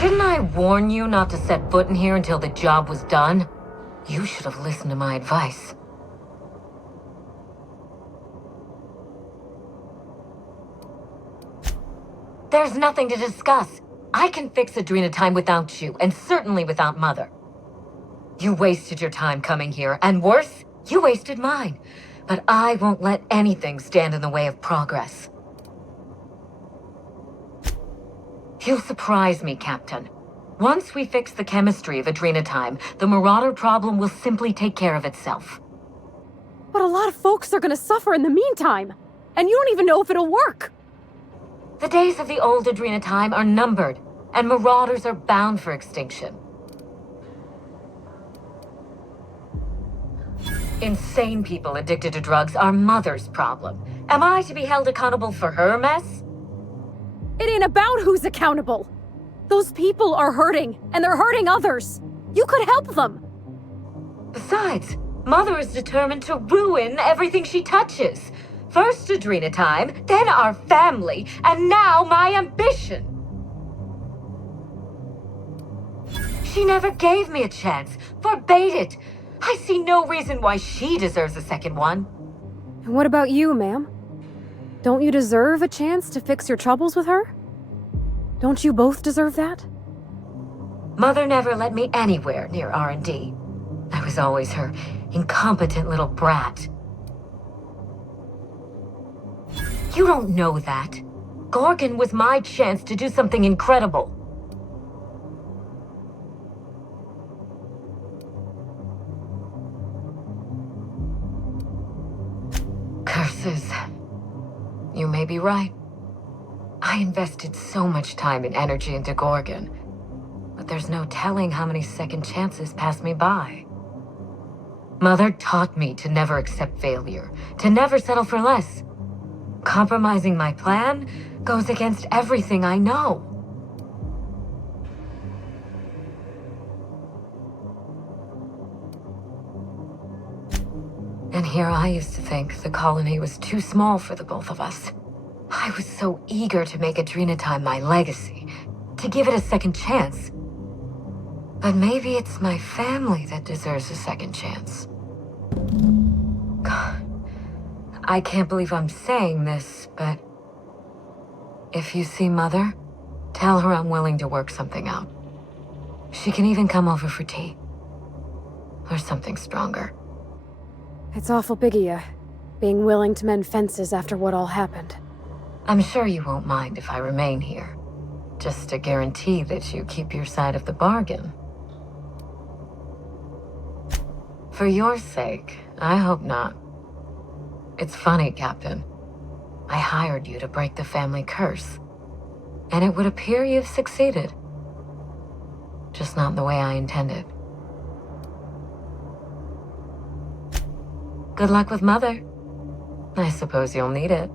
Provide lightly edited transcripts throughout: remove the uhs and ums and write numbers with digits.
Didn't I warn you not to set foot in here until the job was done? You should have listened to my advice. There's nothing to discuss. I can fix Adrenatime without you, and certainly without Mother. You wasted your time coming here, and worse, you wasted mine. But I won't let anything stand in the way of progress. You'll surprise me, Captain. Once we fix the chemistry of Adrenatime, the Marauder problem will simply take care of itself. But a lot of folks are gonna suffer in the meantime, and you don't even know if it'll work. The days of the old Adrenatime are numbered, and Marauders are bound for extinction. Insane people addicted to drugs are Mother's problem. Am I to be held accountable for her mess? It ain't about who's accountable. Those people are hurting, and they're hurting others. You could help them. Besides, Mother is determined to ruin everything she touches. First Adrenatime, then our family, and now my ambition. She never gave me a chance, forbade it. I see no reason why she deserves a second one. And what about you, ma'am? Don't you deserve a chance to fix your troubles with her? Don't you both deserve that? Mother never let me anywhere near R&D. I was always her incompetent little brat. You don't know that. Gorgon was my chance to do something incredible. Curses. You may be right. I invested so much time and energy into Gorgon, but there's no telling how many second chances passed me by. Mother taught me to never accept failure, to never settle for less. Compromising my plan goes against everything I know. And here I used to think the colony was too small for the both of us. I was so eager to make Adrenatime my legacy, to give it a second chance. But maybe it's my family that deserves a second chance. God, I can't believe I'm saying this, but if you see Mother, tell her I'm willing to work something out. She can even come over for tea. Or something stronger. It's awful big of you, being willing to mend fences after what all happened. I'm sure you won't mind if I remain here, just to guarantee that you keep your side of the bargain. For your sake, I hope not. It's funny, Captain. I hired you to break the family curse, and it would appear you've succeeded. Just not the way I intended. Good luck with Mother. I suppose you'll need it.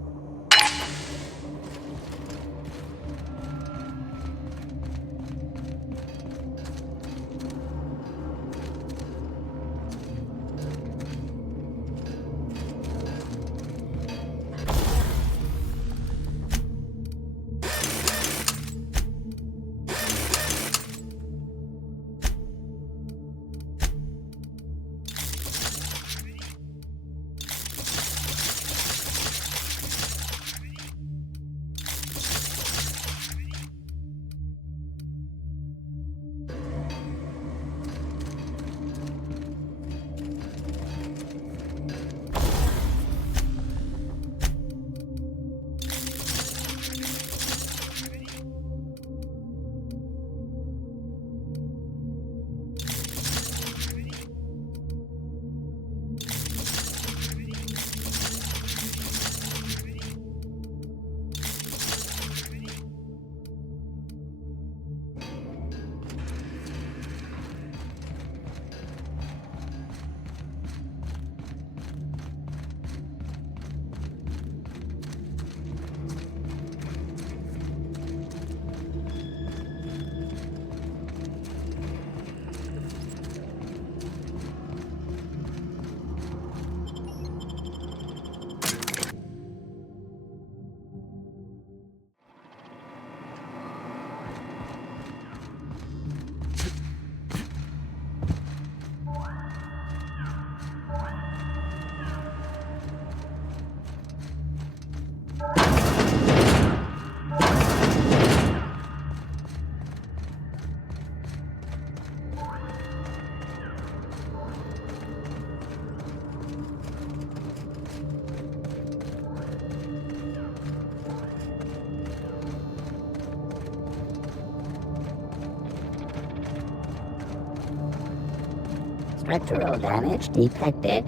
Structural damage detected.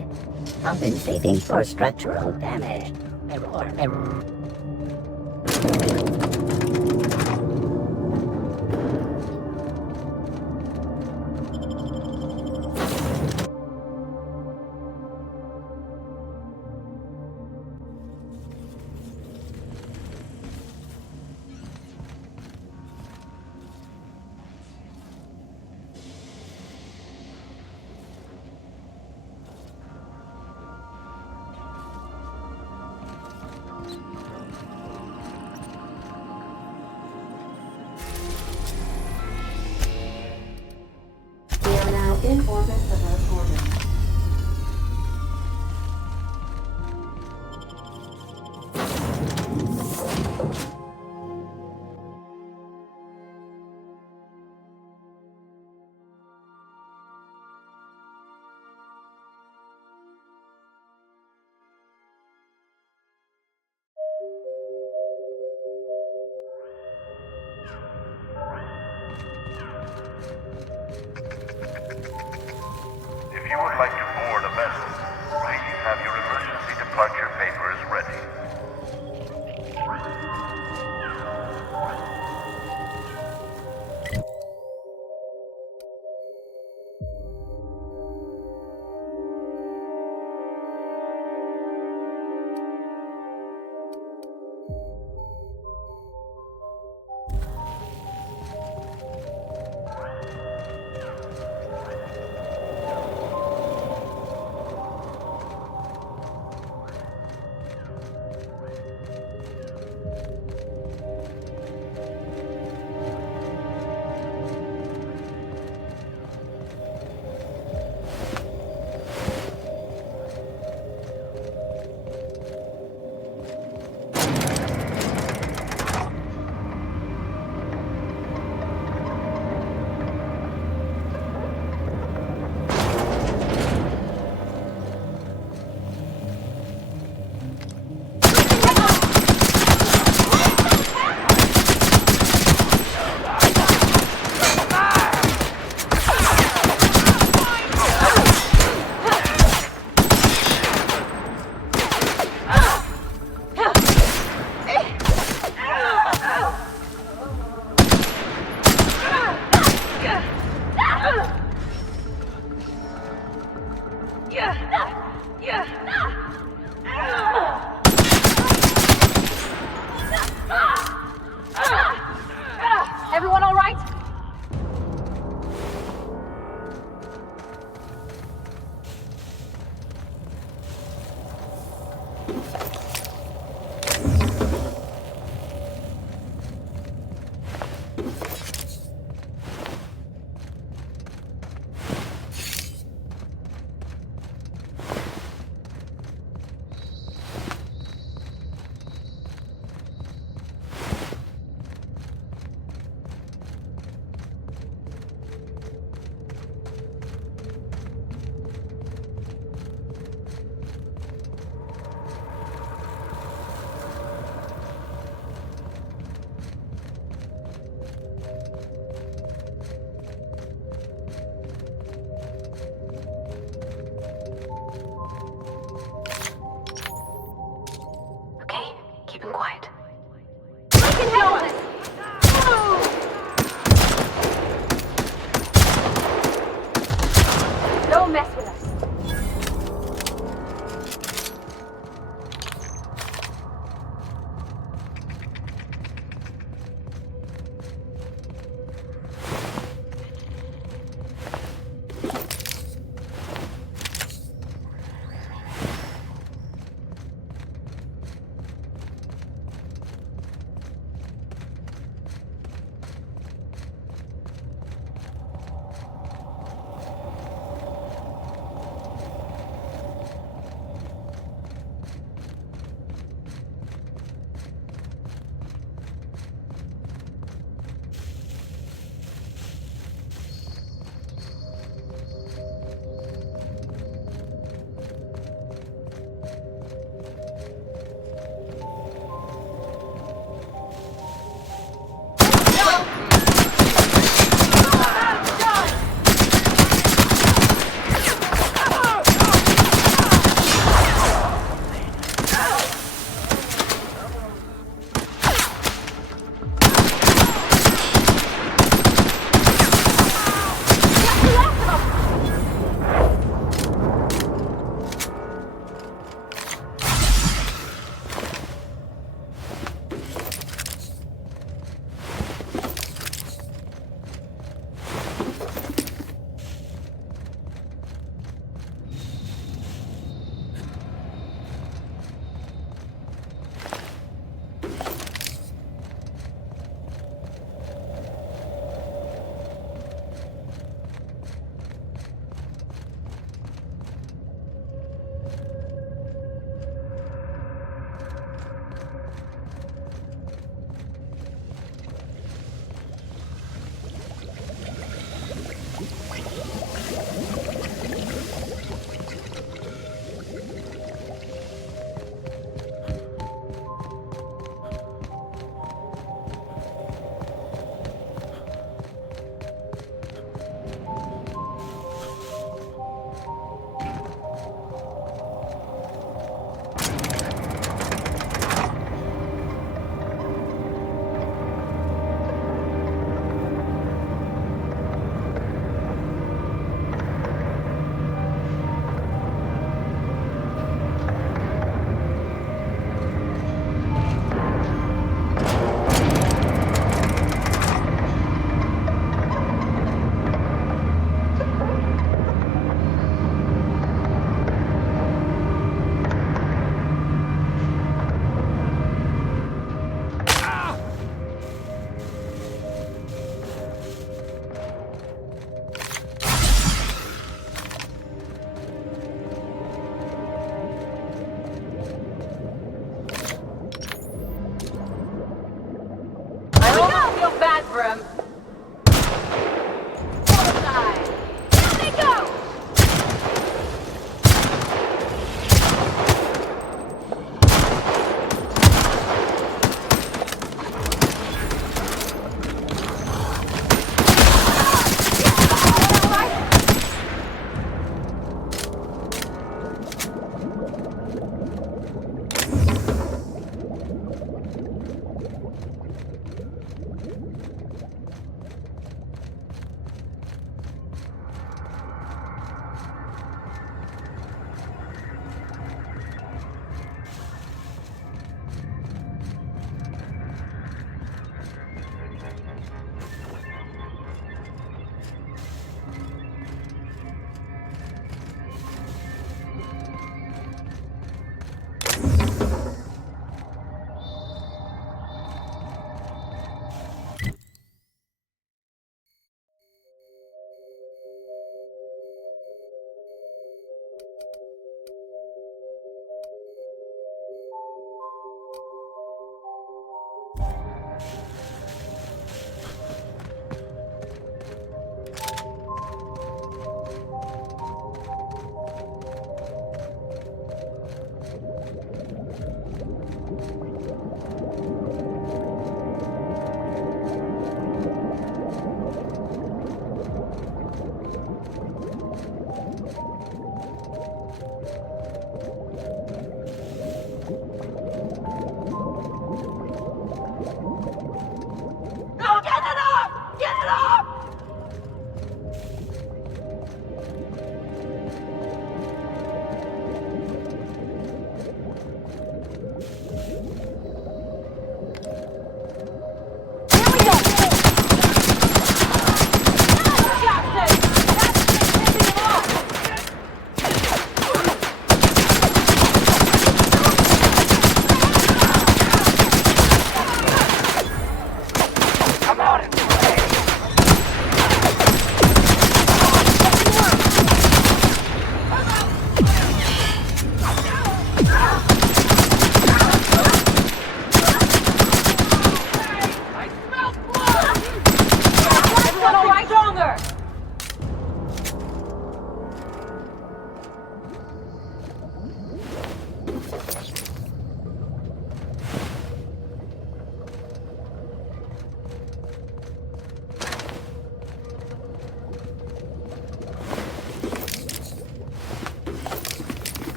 Compensating for structural damage. Error. We are now in orbit of Earth orbit. If you would like to board a vessel, please have your emergency departure papers ready.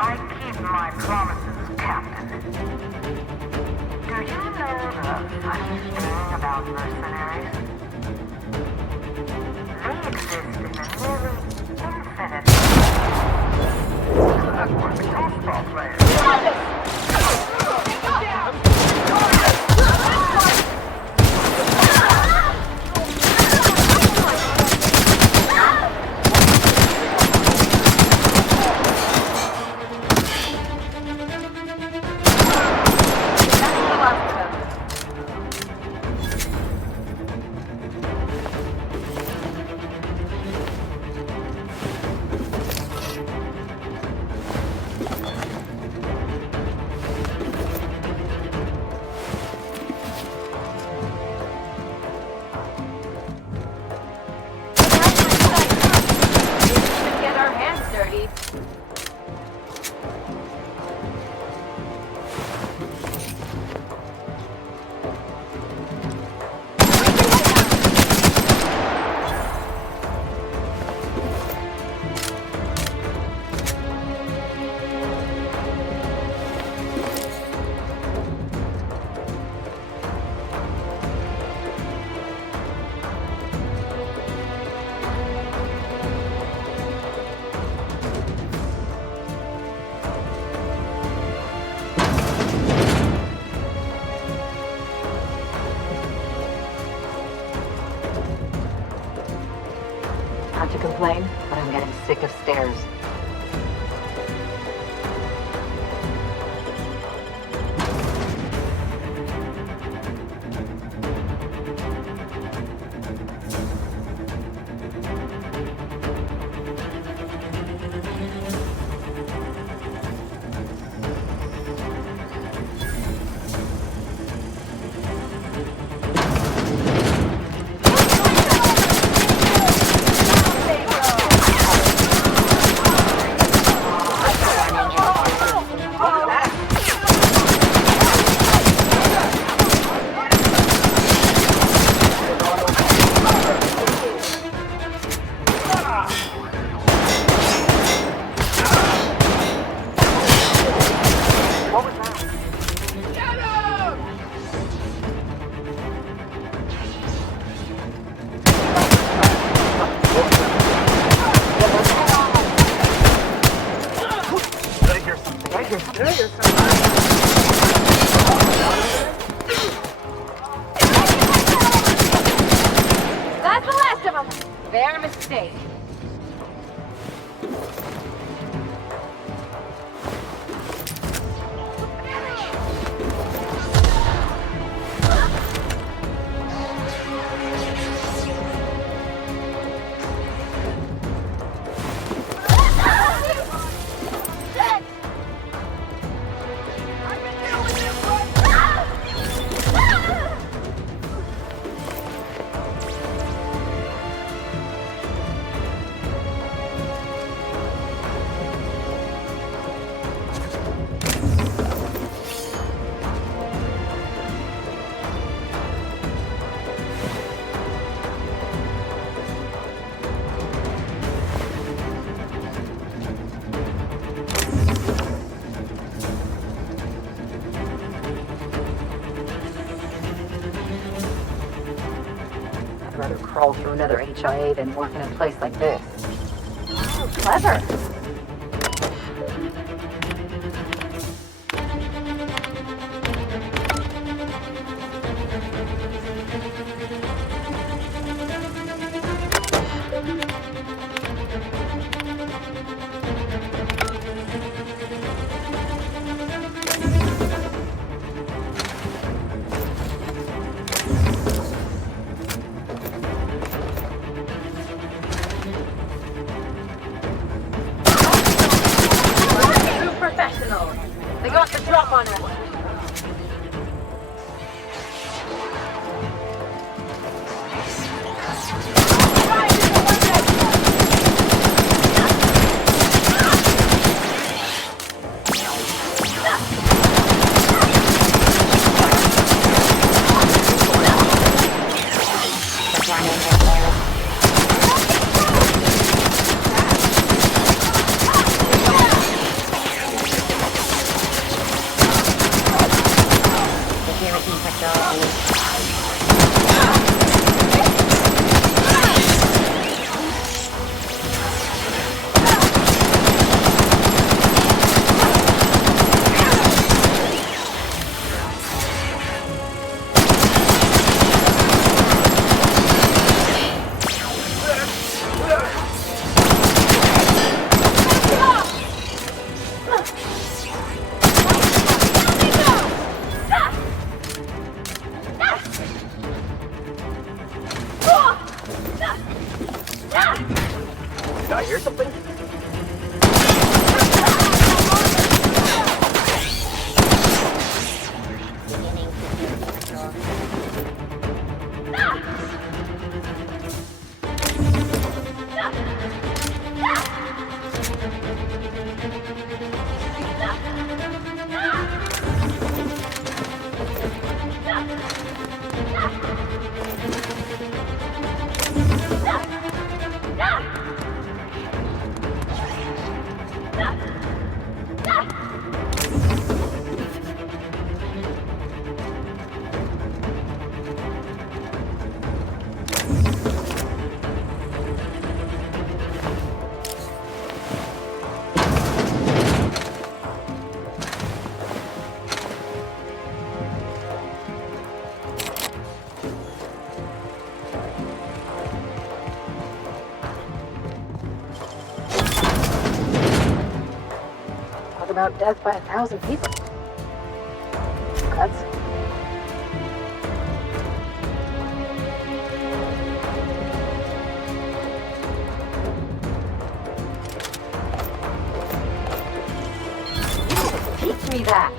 I keep my promises, Captain. Do you know the funny thing about mercenaries? They exist in a nearly infinite That's one of the Coastal players. Get our hands dirty. Not to complain, but I'm getting sick of stairs. That's the last of them. Their mistake. I'd rather crawl through another HIA than work in a place like this. Oh, clever. talk about death by 1,000 people. Cuts. Teach me that.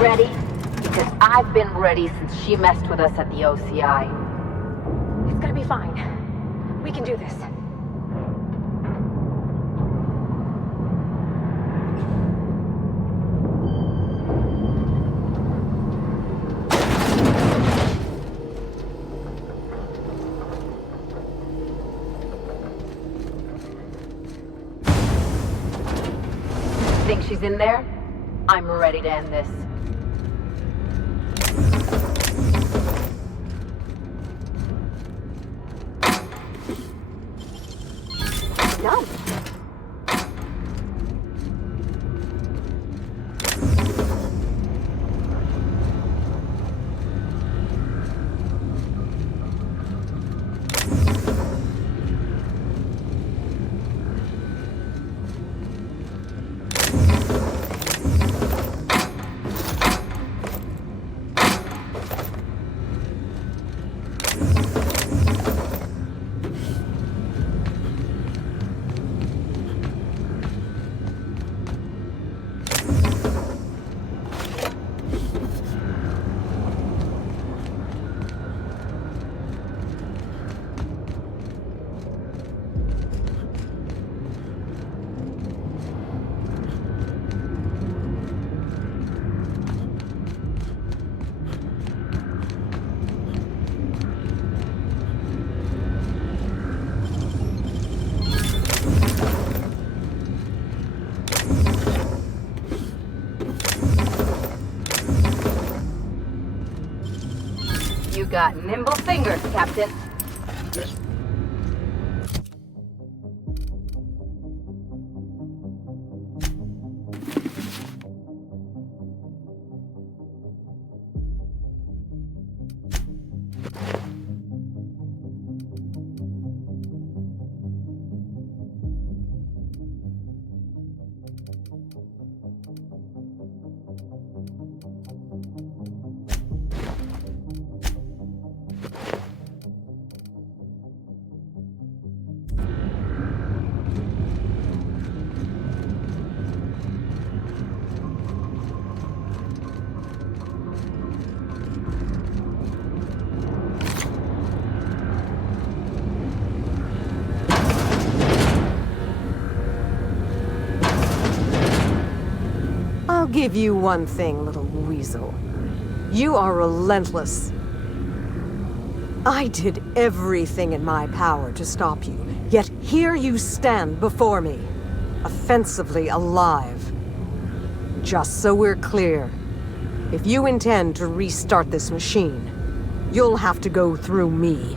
Ready? Because I've been ready since she messed with us at the OCI. It's gonna be fine. We can do this. Think she's in there? I'm ready to end this. Done. You got nimble fingers, Captain. I'll give you one thing, little weasel. You are relentless. I did everything in my power to stop you, yet here you stand before me, offensively alive. Just so we're clear, if you intend to restart this machine, you'll have to go through me.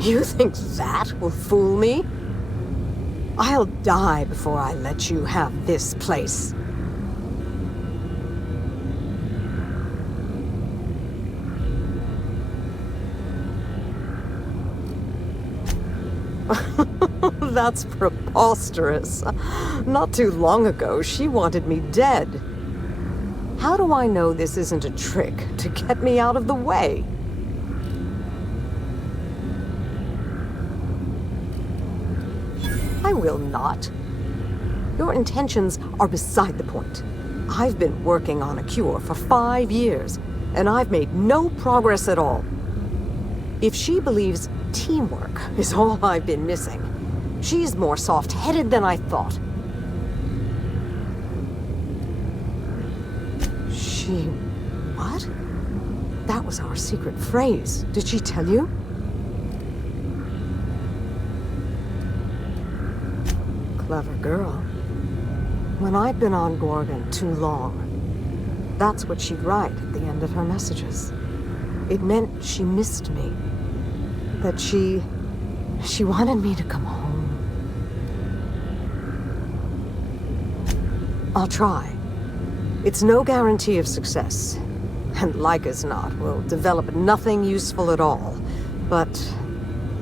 You think that will fool me? I'll die before I let you have this place. That's preposterous. Not too long ago, she wanted me dead. How do I know this isn't a trick to get me out of the way? I will not. Your intentions are beside the point. I've been working on a cure for 5 years, and I've made no progress at all. If she believes teamwork is all I've been missing, she's more soft-headed than I thought. What? That was our secret phrase. Did she tell you? Clever girl. When I'd been on Gorgon too long, that's what she'd write at the end of her messages. It meant she missed me. That she wanted me to come home. I'll try. It's no guarantee of success. And like as not, we'll develop nothing useful at all. But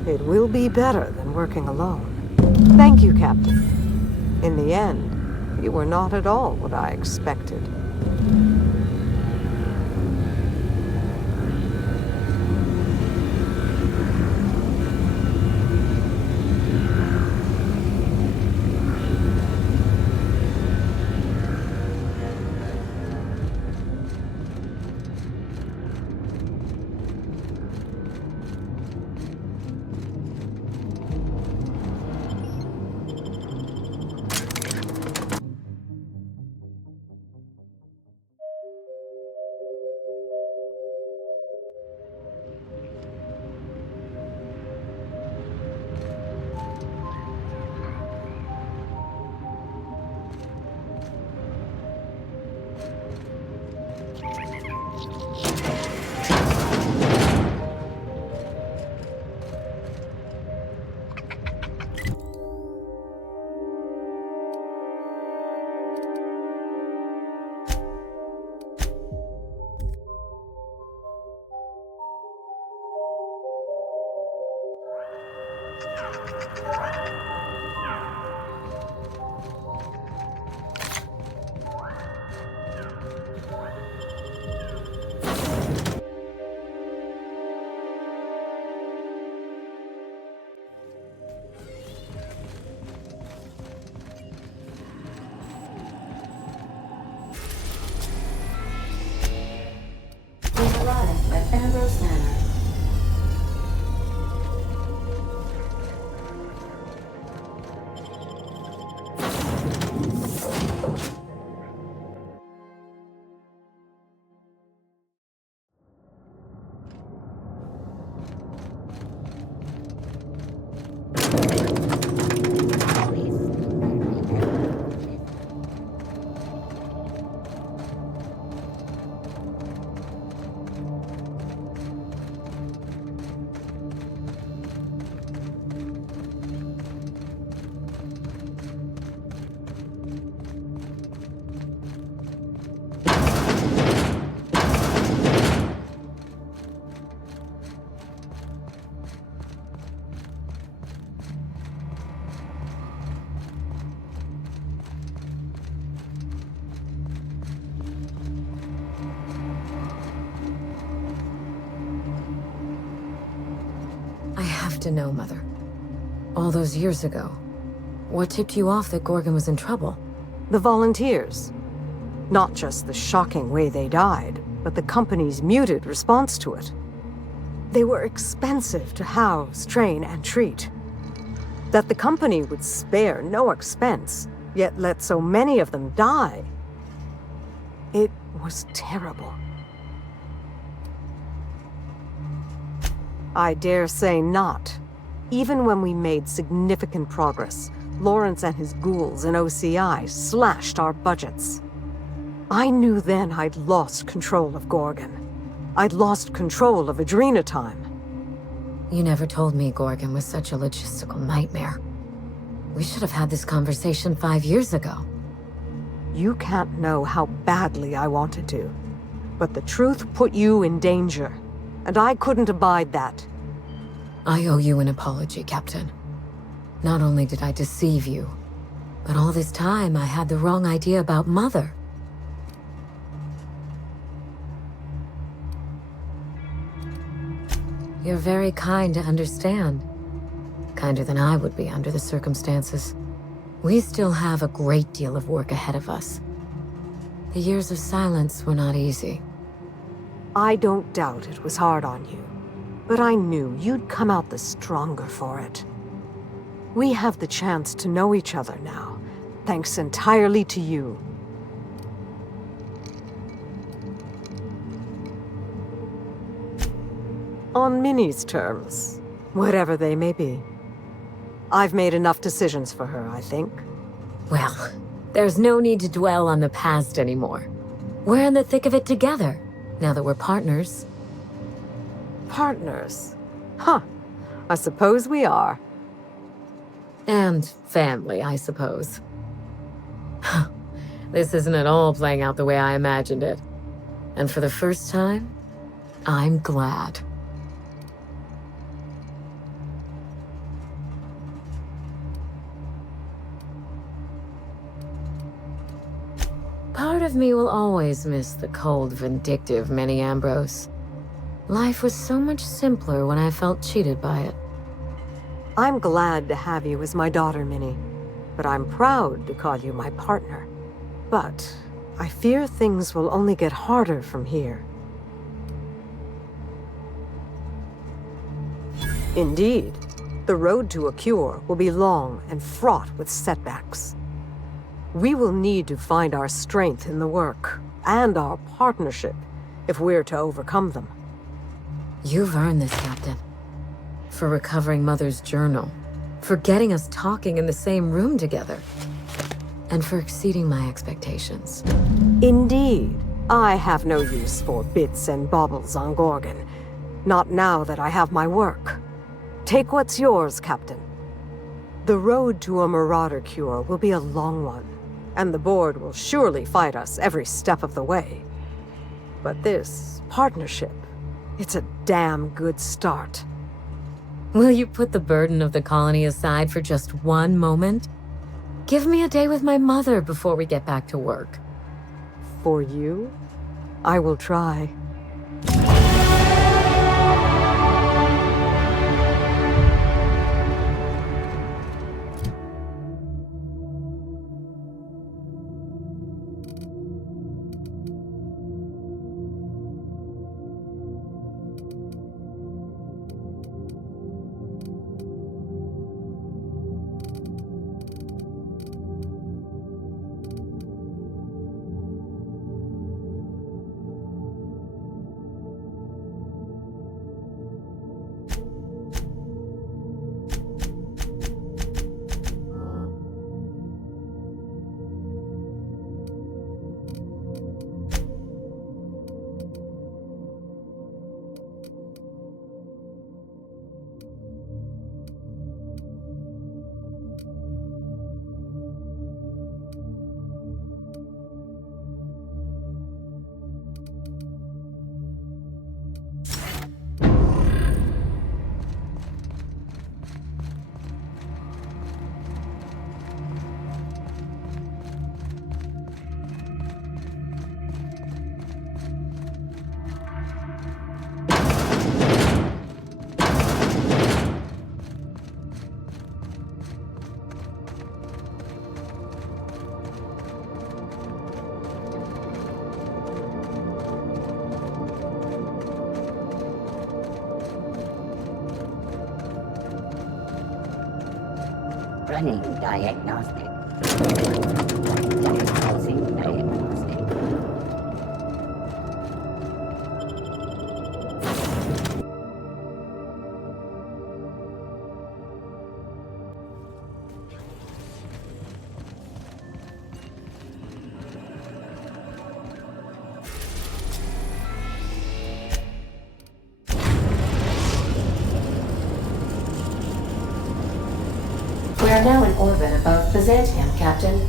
it will be better than working alone. Thank you, Captain. In the end, you were not at all what I expected. I have to know, Mother. All those years ago, what tipped you off that Gorgon was in trouble? The volunteers. Not just the shocking way they died, but the company's muted response to it. They were expensive to house, train, and treat. That the company would spare no expense, yet let so many of them die. It was terrible. I dare say not. Even when we made significant progress, Lawrence and his ghouls in OCI slashed our budgets. I knew then I'd lost control of Gorgon. I'd lost control of Adrenatime. You never told me Gorgon was such a logistical nightmare. We should have had this conversation 5 years ago. You can't know how badly I wanted to. But the truth put you in danger, and I couldn't abide that. I owe you an apology, Captain. Not only did I deceive you, but all this time I had the wrong idea about Mother. You're very kind to understand. Kinder than I would be under the circumstances. We still have a great deal of work ahead of us. The years of silence were not easy. I don't doubt it was hard on you, but I knew you'd come out the stronger for it. We have the chance to know each other now, thanks entirely to you. On Minnie's terms, whatever they may be. I've made enough decisions for her, I think. Well, there's no need to dwell on the past anymore. We're in the thick of it together, now that we're partners. Partners? Huh. I suppose we are. And family, I suppose. This isn't at all playing out the way I imagined it. And for the first time, I'm glad. Part of me will always miss the cold, vindictive Minnie Ambrose. Life was so much simpler when I felt cheated by it. I'm glad to have you as my daughter, Minnie, but I'm proud to call you my partner. But I fear things will only get harder from here. Indeed, the road to a cure will be long and fraught with setbacks. We will need to find our strength in the work, and our partnership, if we're to overcome them. You've earned this, Captain. For recovering Mother's journal, for getting us talking in the same room together, and for exceeding my expectations. Indeed, I have no use for bits and baubles on Gorgon. Not now that I have my work. Take what's yours, Captain. The road to a Marauder cure will be a long one, and the board will surely fight us every step of the way. But this partnership, it's a damn good start. Will you put the burden of the colony aside for just one moment? Give me a day with my mother before we get back to work. For you, I will try. Running diagnostic. Diagnosing diagnostic. We are now in orbit above Byzantium, Captain.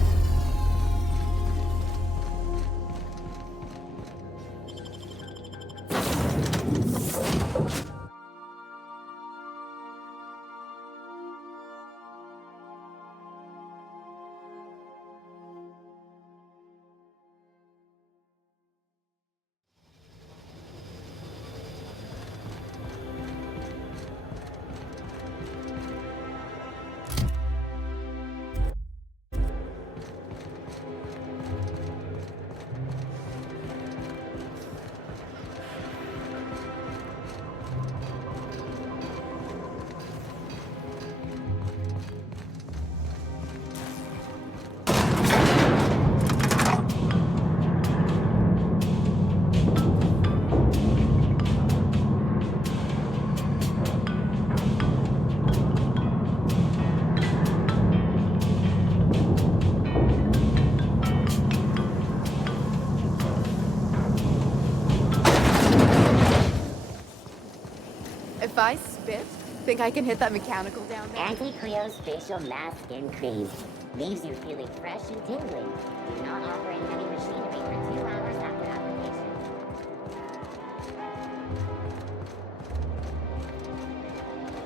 If I spit, think I can hit that mechanical down there? Anti-cryospatial mask increase. Leaves you feeling fresh and tingling. Do not operate heavy machinery for 2 hours after application.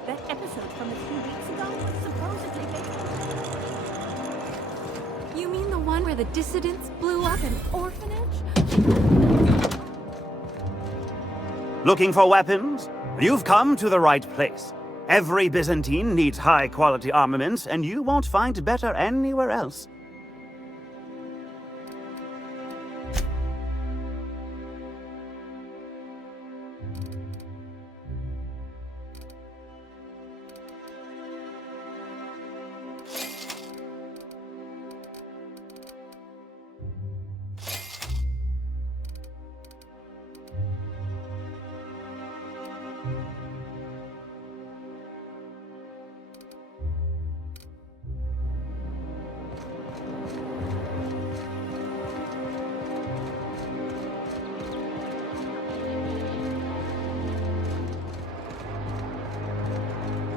That episode from a few weeks ago was supposedly based. You mean the one where the dissidents blew up an orphanage? Looking for weapons? You've come to the right place. Every Byzantine needs high-quality armaments, and you won't find better anywhere else.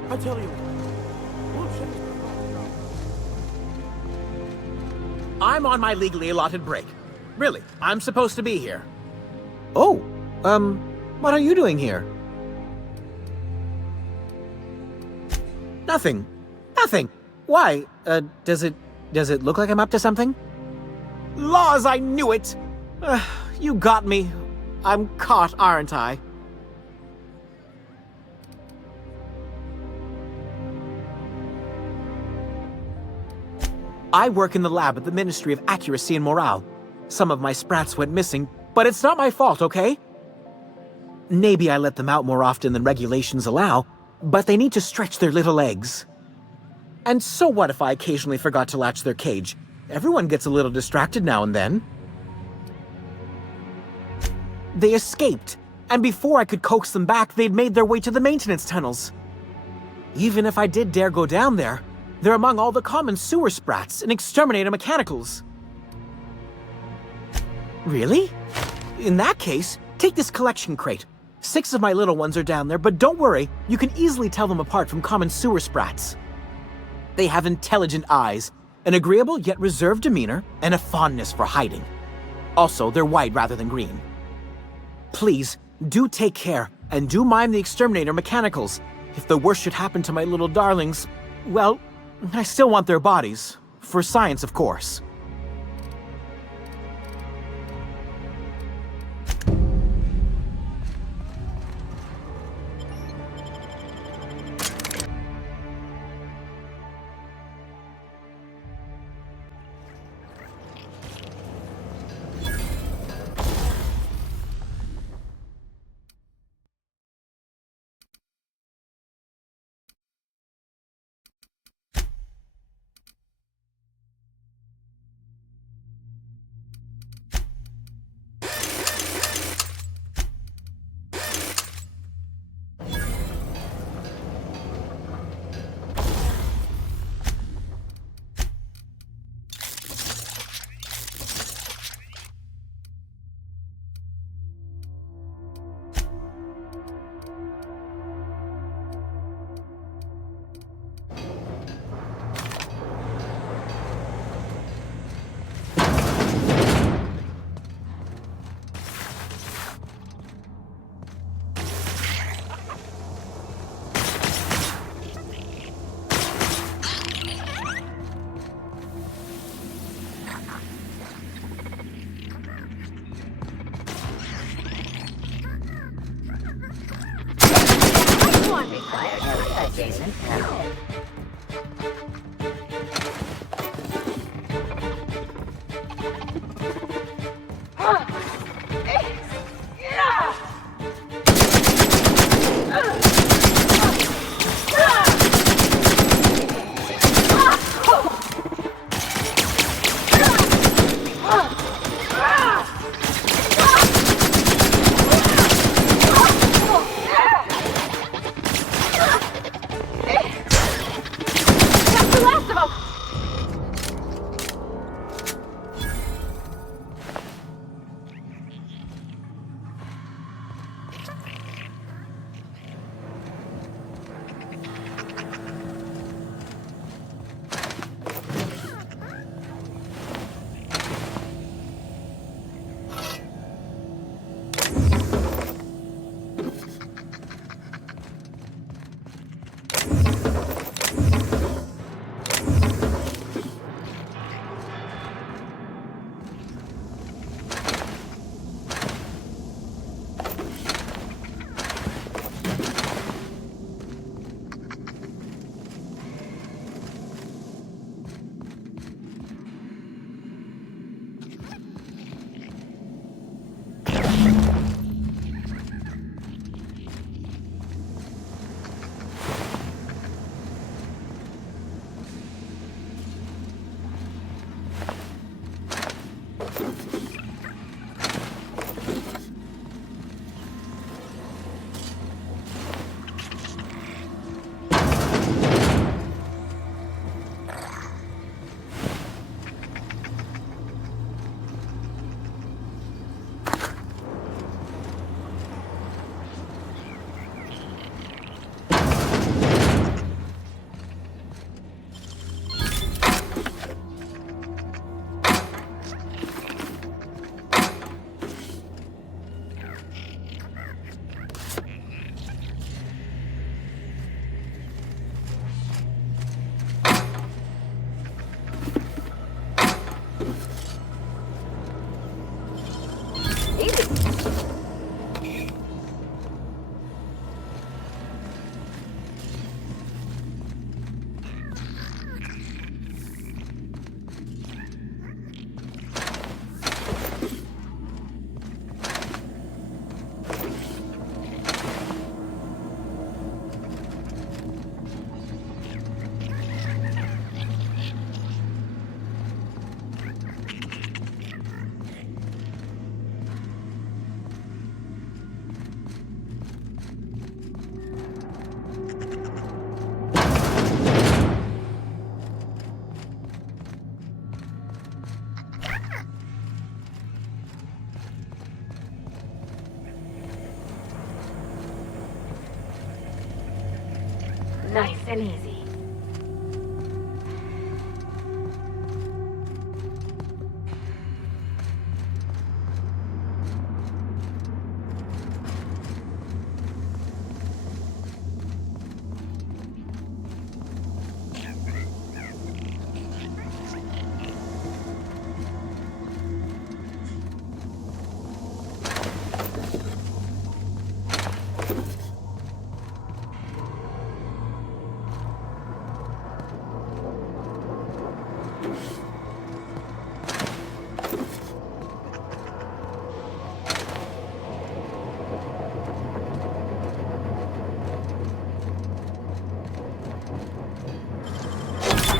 I tell you, I'm on my legally allotted break. Really, I'm supposed to be here. Oh, what are you doing here? Nothing. Nothing. Why? Does it look like I'm up to something? Laws, I knew it! You got me. I'm caught, aren't I? I work in the lab at the Ministry of Accuracy and Morale. Some of my sprats went missing, but it's not my fault, okay? Maybe I let them out more often than regulations allow, but they need to stretch their little legs. And so what if I occasionally forgot to latch their cage? Everyone gets a little distracted now and then. They escaped, and before I could coax them back, they'd made their way to the maintenance tunnels. Even if I did dare go down there, they're among all the common sewer sprats and exterminator mechanicals. Really? In that case, take this collection crate. 6 of my little ones are down there, but don't worry, you can easily tell them apart from common sewer sprats. They have intelligent eyes, an agreeable yet reserved demeanor, and a fondness for hiding. Also, they're white rather than green. Please, do take care, and do mind the exterminator mechanicals. If the worst should happen to my little darlings, well, I still want their bodies. For science, of course. Jason and Pearl. Nice and easy.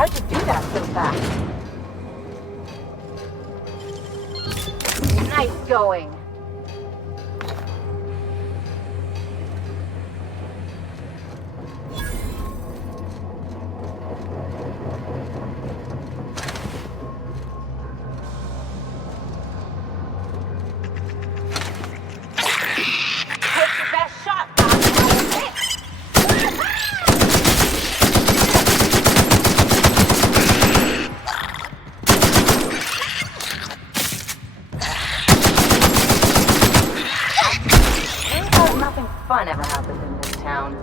How'd you do that so fast? Nice going. Take your best shot, nothing fun ever happens in this town.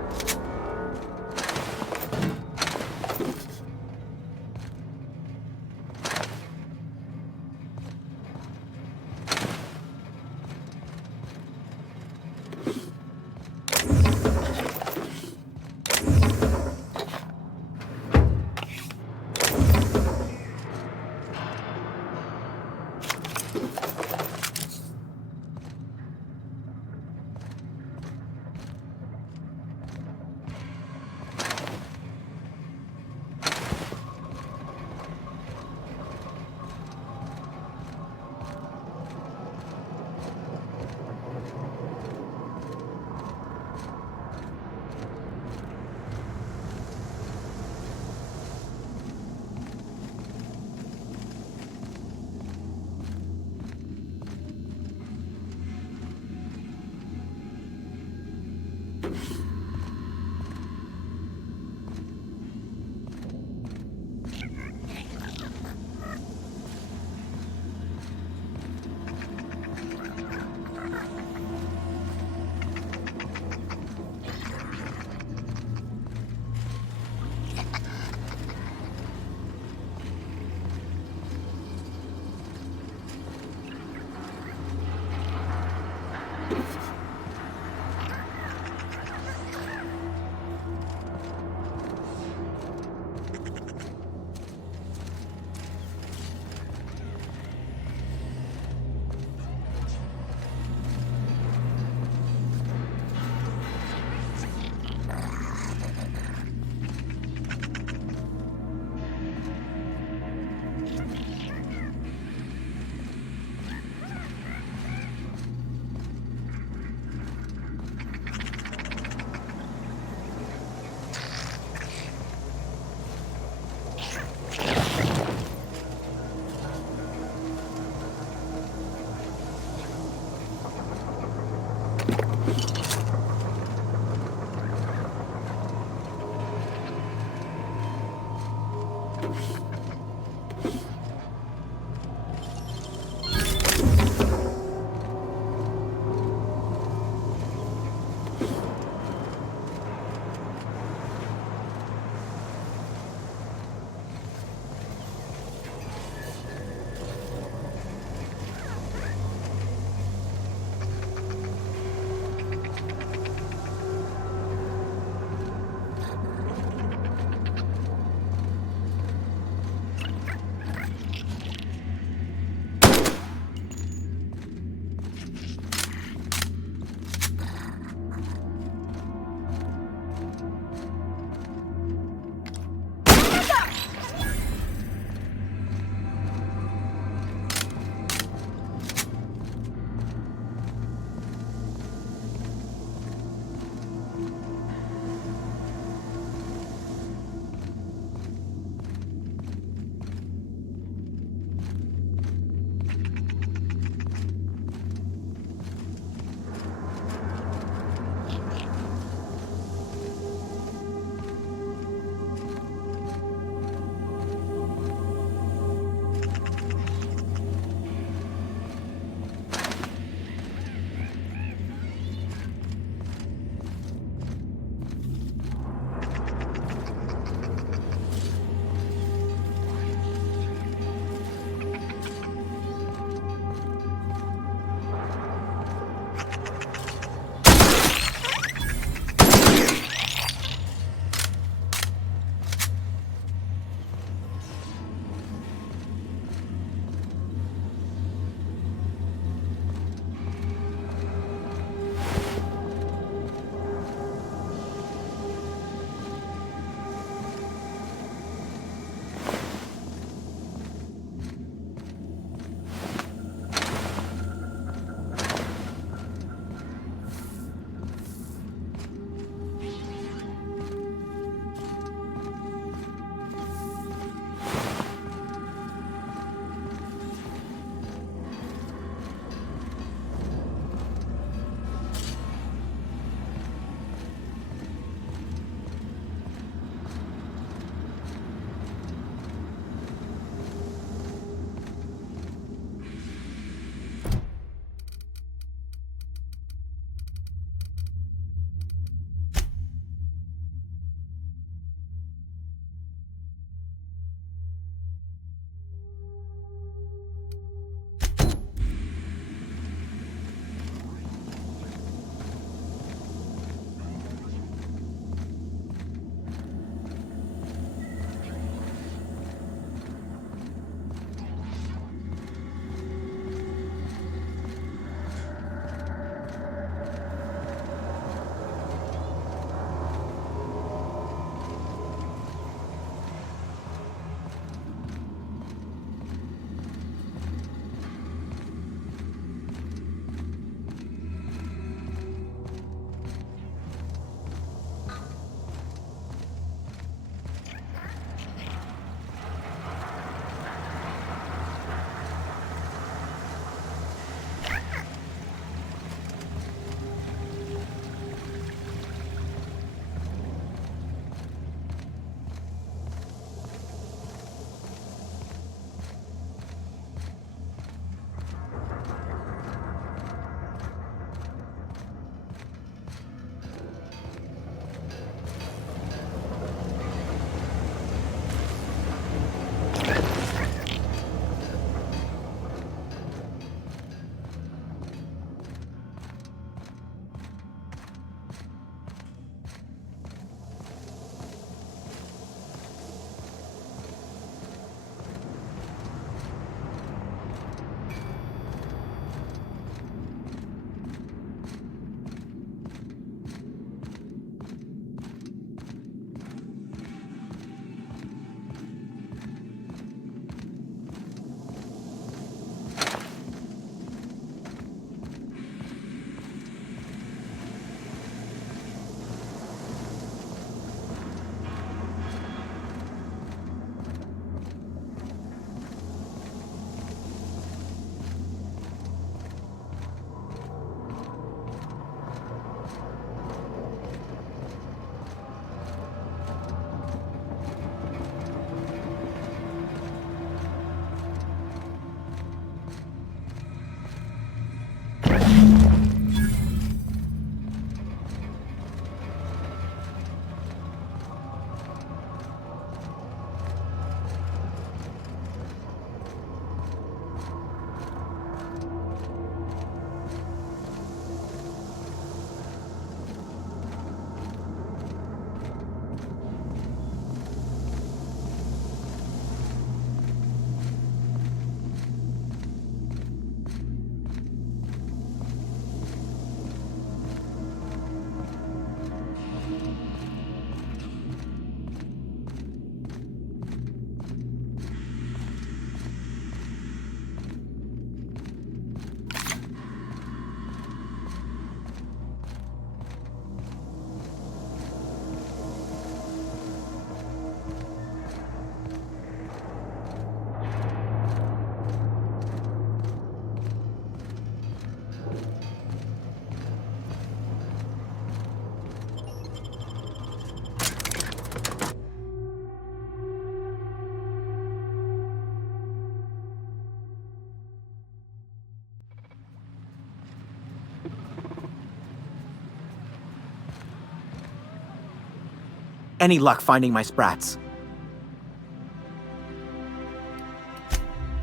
any luck finding my sprats.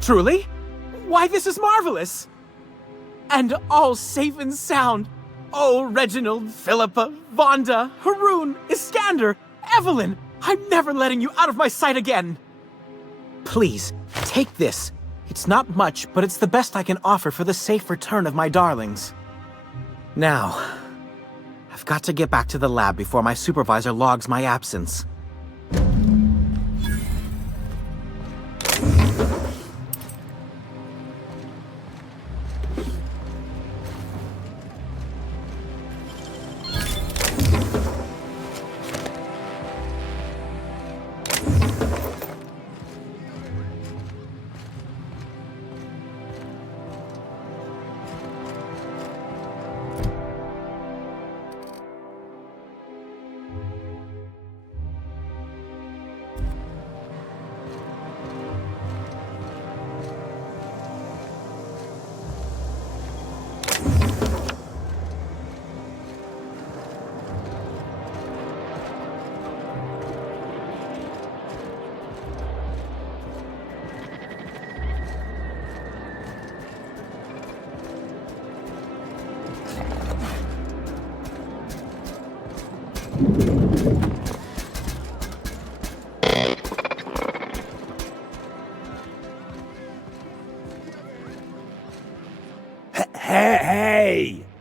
Truly? Why, this is marvelous! And all safe and sound. Oh, Reginald, Philippa, Vonda, Haroon, Iskander, Evelyn, I'm never letting you out of my sight again. Please, take this. It's not much, but it's the best I can offer for the safe return of my darlings. Now, I've got to get back to the lab before my supervisor logs my absence.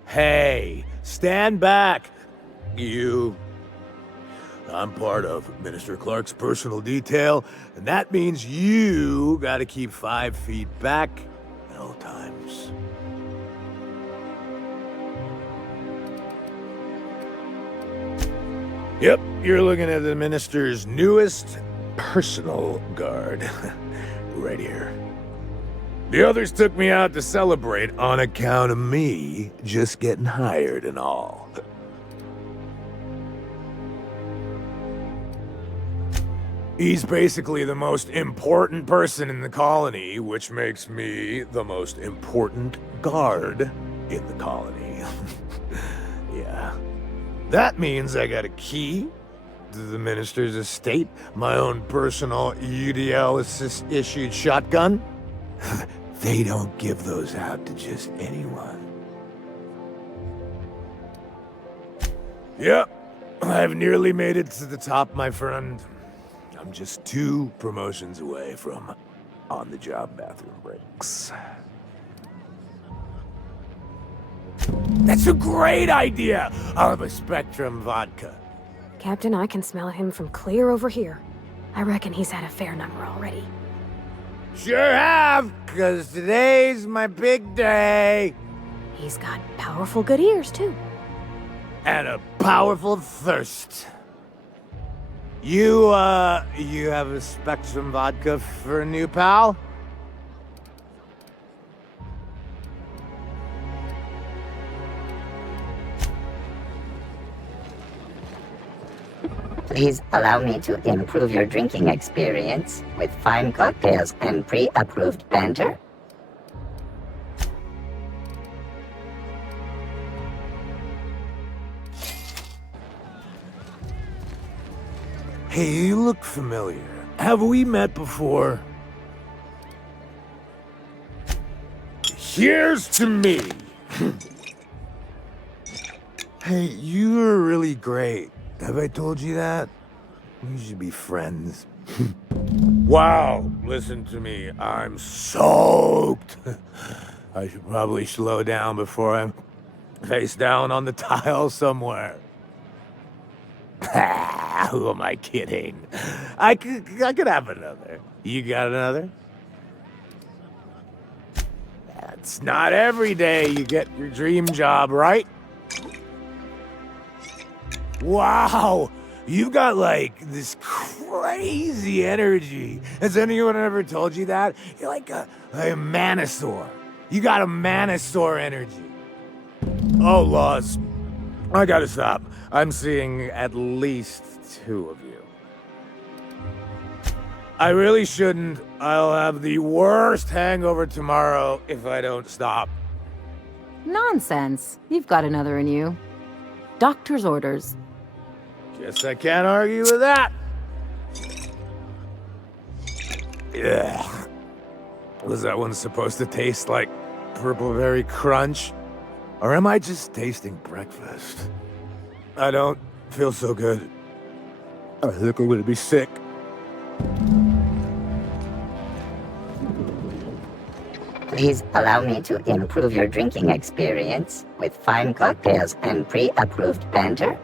Hey, stand back, you. I'm part of Minister Clark's personal detail, and that means you gotta keep 5 feet back at all times. Yep, you're looking at the Minister's newest personal guard. Right here. The others took me out to celebrate on account of me just getting hired and all. He's basically the most important person in the colony, which makes me the most important guard in the colony. Yeah. That means I got a key to the Minister's estate, my own personal UDL-issued shotgun. They don't give those out to just anyone. Yep, I've nearly made it to the top, my friend. I'm just 2 promotions away from on-the-job bathroom breaks. That's a great idea! I'll have a Spectrum vodka. Captain, I can smell him from clear over here. I reckon he's had a fair number already. Sure have, 'cause today's my big day. He's got powerful good ears, too. And a powerful thirst. You have a Spectrum vodka for a new pal? Please allow me to improve your drinking experience with fine cocktails and pre-approved banter. Hey, you look familiar. Have we met before? Here's to me! Hey, you are really great. Have I told you that? We should be friends. Wow, listen to me. I'm soaked. I should probably slow down before I'm face down on the tile somewhere. Who am I kidding? I could have another. You got another? It's not every day you get your dream job, right? Wow, you got like this crazy energy. Has anyone ever told you that? You're like a manosaur. You got a manosaur energy. Oh, laws. I gotta stop. I'm seeing at least 2 of you. I really shouldn't. I'll have the worst hangover tomorrow if I don't stop. Nonsense. You've got another in you. Doctor's orders. Guess I can't argue with that. Yeah. Was that one supposed to taste like purple berry crunch? Or am I just tasting breakfast? I don't feel so good. I think I'm gonna be sick. Please allow me to improve your drinking experience with fine cocktails and pre-approved banter.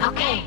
Okay.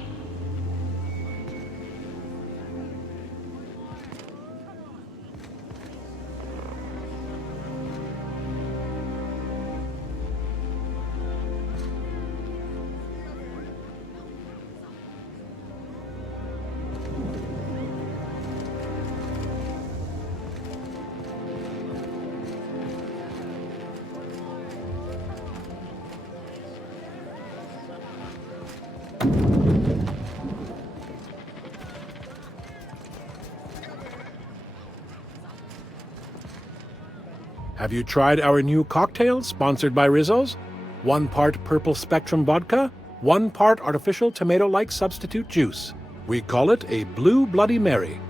Have you tried our new cocktail sponsored by Rizzo's? 1 part Purple Spectrum vodka, 1 part artificial tomato-like substitute juice. We call it a Blue Bloody Mary.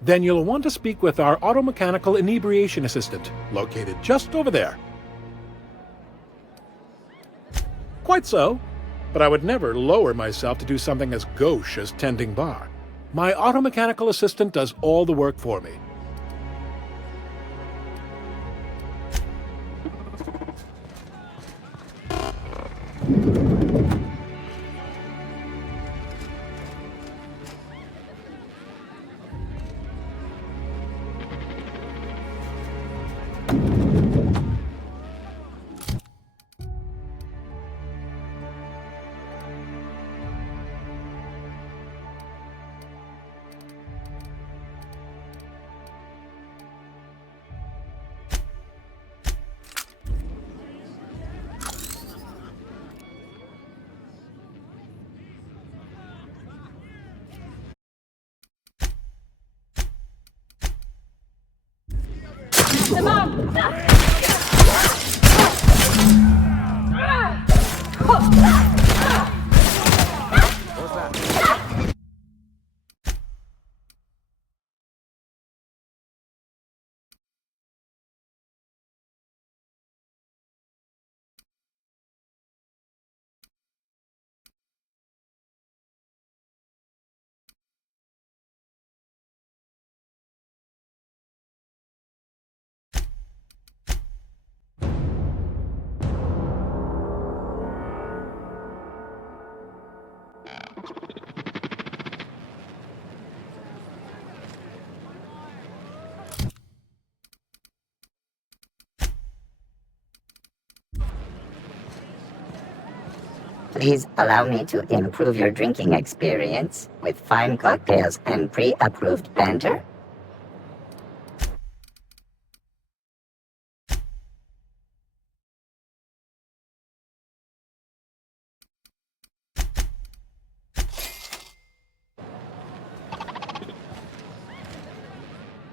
Then you'll want to speak with our automechanical inebriation assistant, located just over there. Quite so, but I would never lower myself to do something as gauche as tending bar. My automechanical assistant does all the work for me. Please allow me to improve your drinking experience with fine cocktails and pre-approved banter.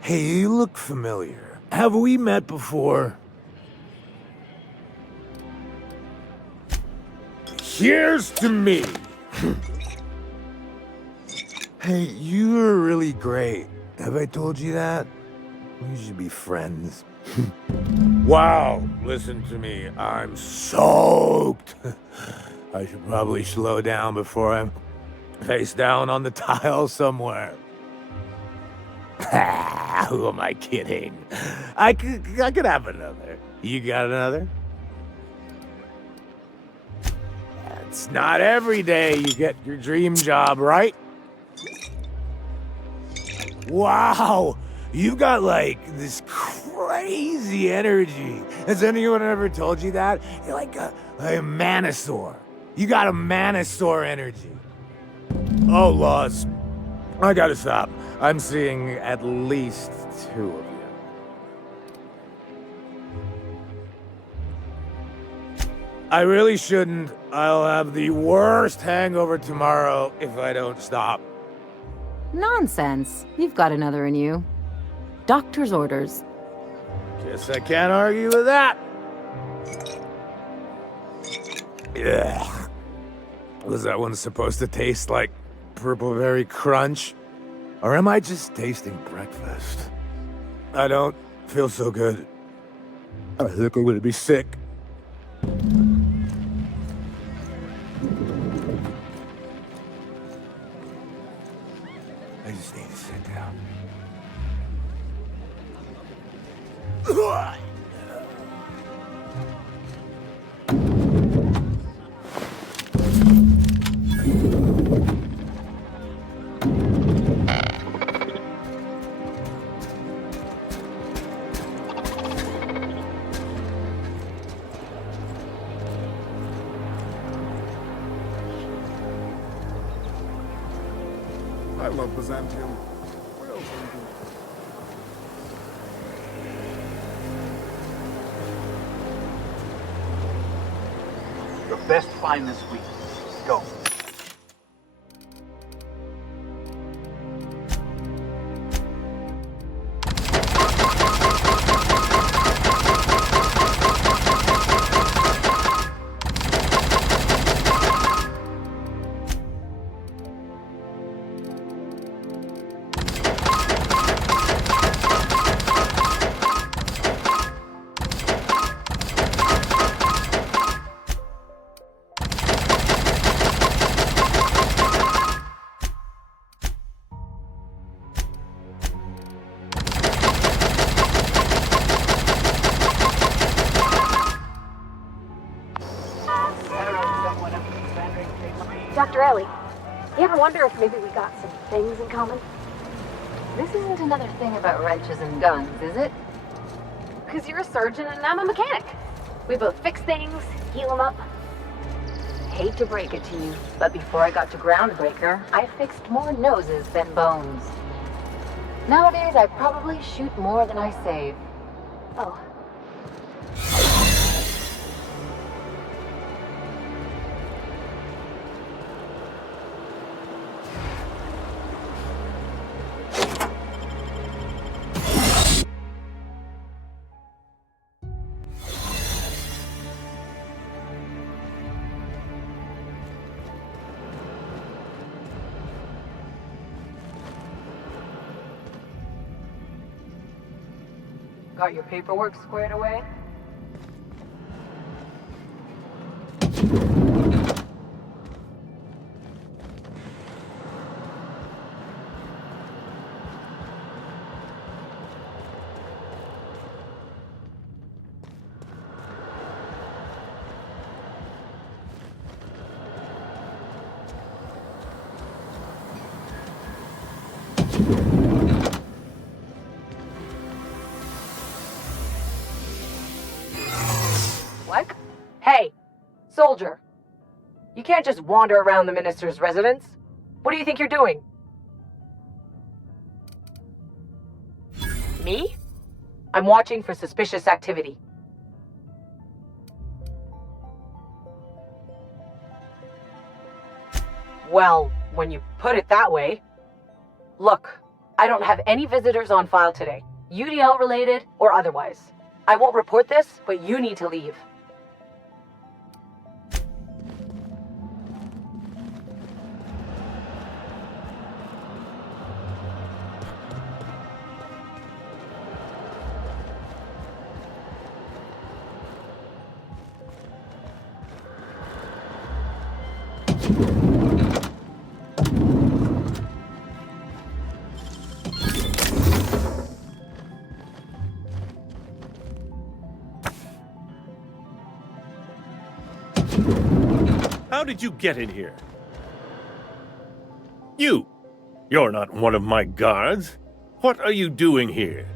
Hey, you look familiar. Have we met before? Here's to me. Hey, you're really great. Have I told you that? We should be friends. Wow, listen to me. I'm soaked. I should probably slow down before I'm face down on the tile somewhere. Who am I kidding? I could have another. You got another? It's not every day you get your dream job, right? Wow, you got like this crazy energy. Has anyone ever told you that? You're like a manosaur. You got a manosaur energy. Oh, Laws. I gotta stop. I'm seeing at least 2 of you. I really shouldn't. I'll have the worst hangover tomorrow if I don't stop. Nonsense. You've got another in you. Doctor's orders. Guess I can't argue with that. Yeah. Was that one supposed to taste like purple berry crunch? Or am I just tasting breakfast? I don't feel so good. I think I'm gonna be sick. I just need to sit down. I love Byzantium. What else do you do? Your best find this week. Go. Dr. Ellie, you ever wonder if maybe we got some things in common? This isn't another thing about wrenches and guns, is it? Because you're a surgeon and I'm a mechanic. We both fix things, heal them up. Hate to break it to you, but before I got to Groundbreaker, I fixed more noses than bones. Nowadays, I probably shoot more than I save. Oh. Got your paperwork squared away? What? Hey, soldier. You can't just wander around the minister's residence. What do you think you're doing? Me? I'm watching for suspicious activity. Well, when you put it that way. Look, I don't have any visitors on file today, UDL related or otherwise. I won't report this, but you need to leave. How did you get in here? You're not one of my guards. What are you doing here?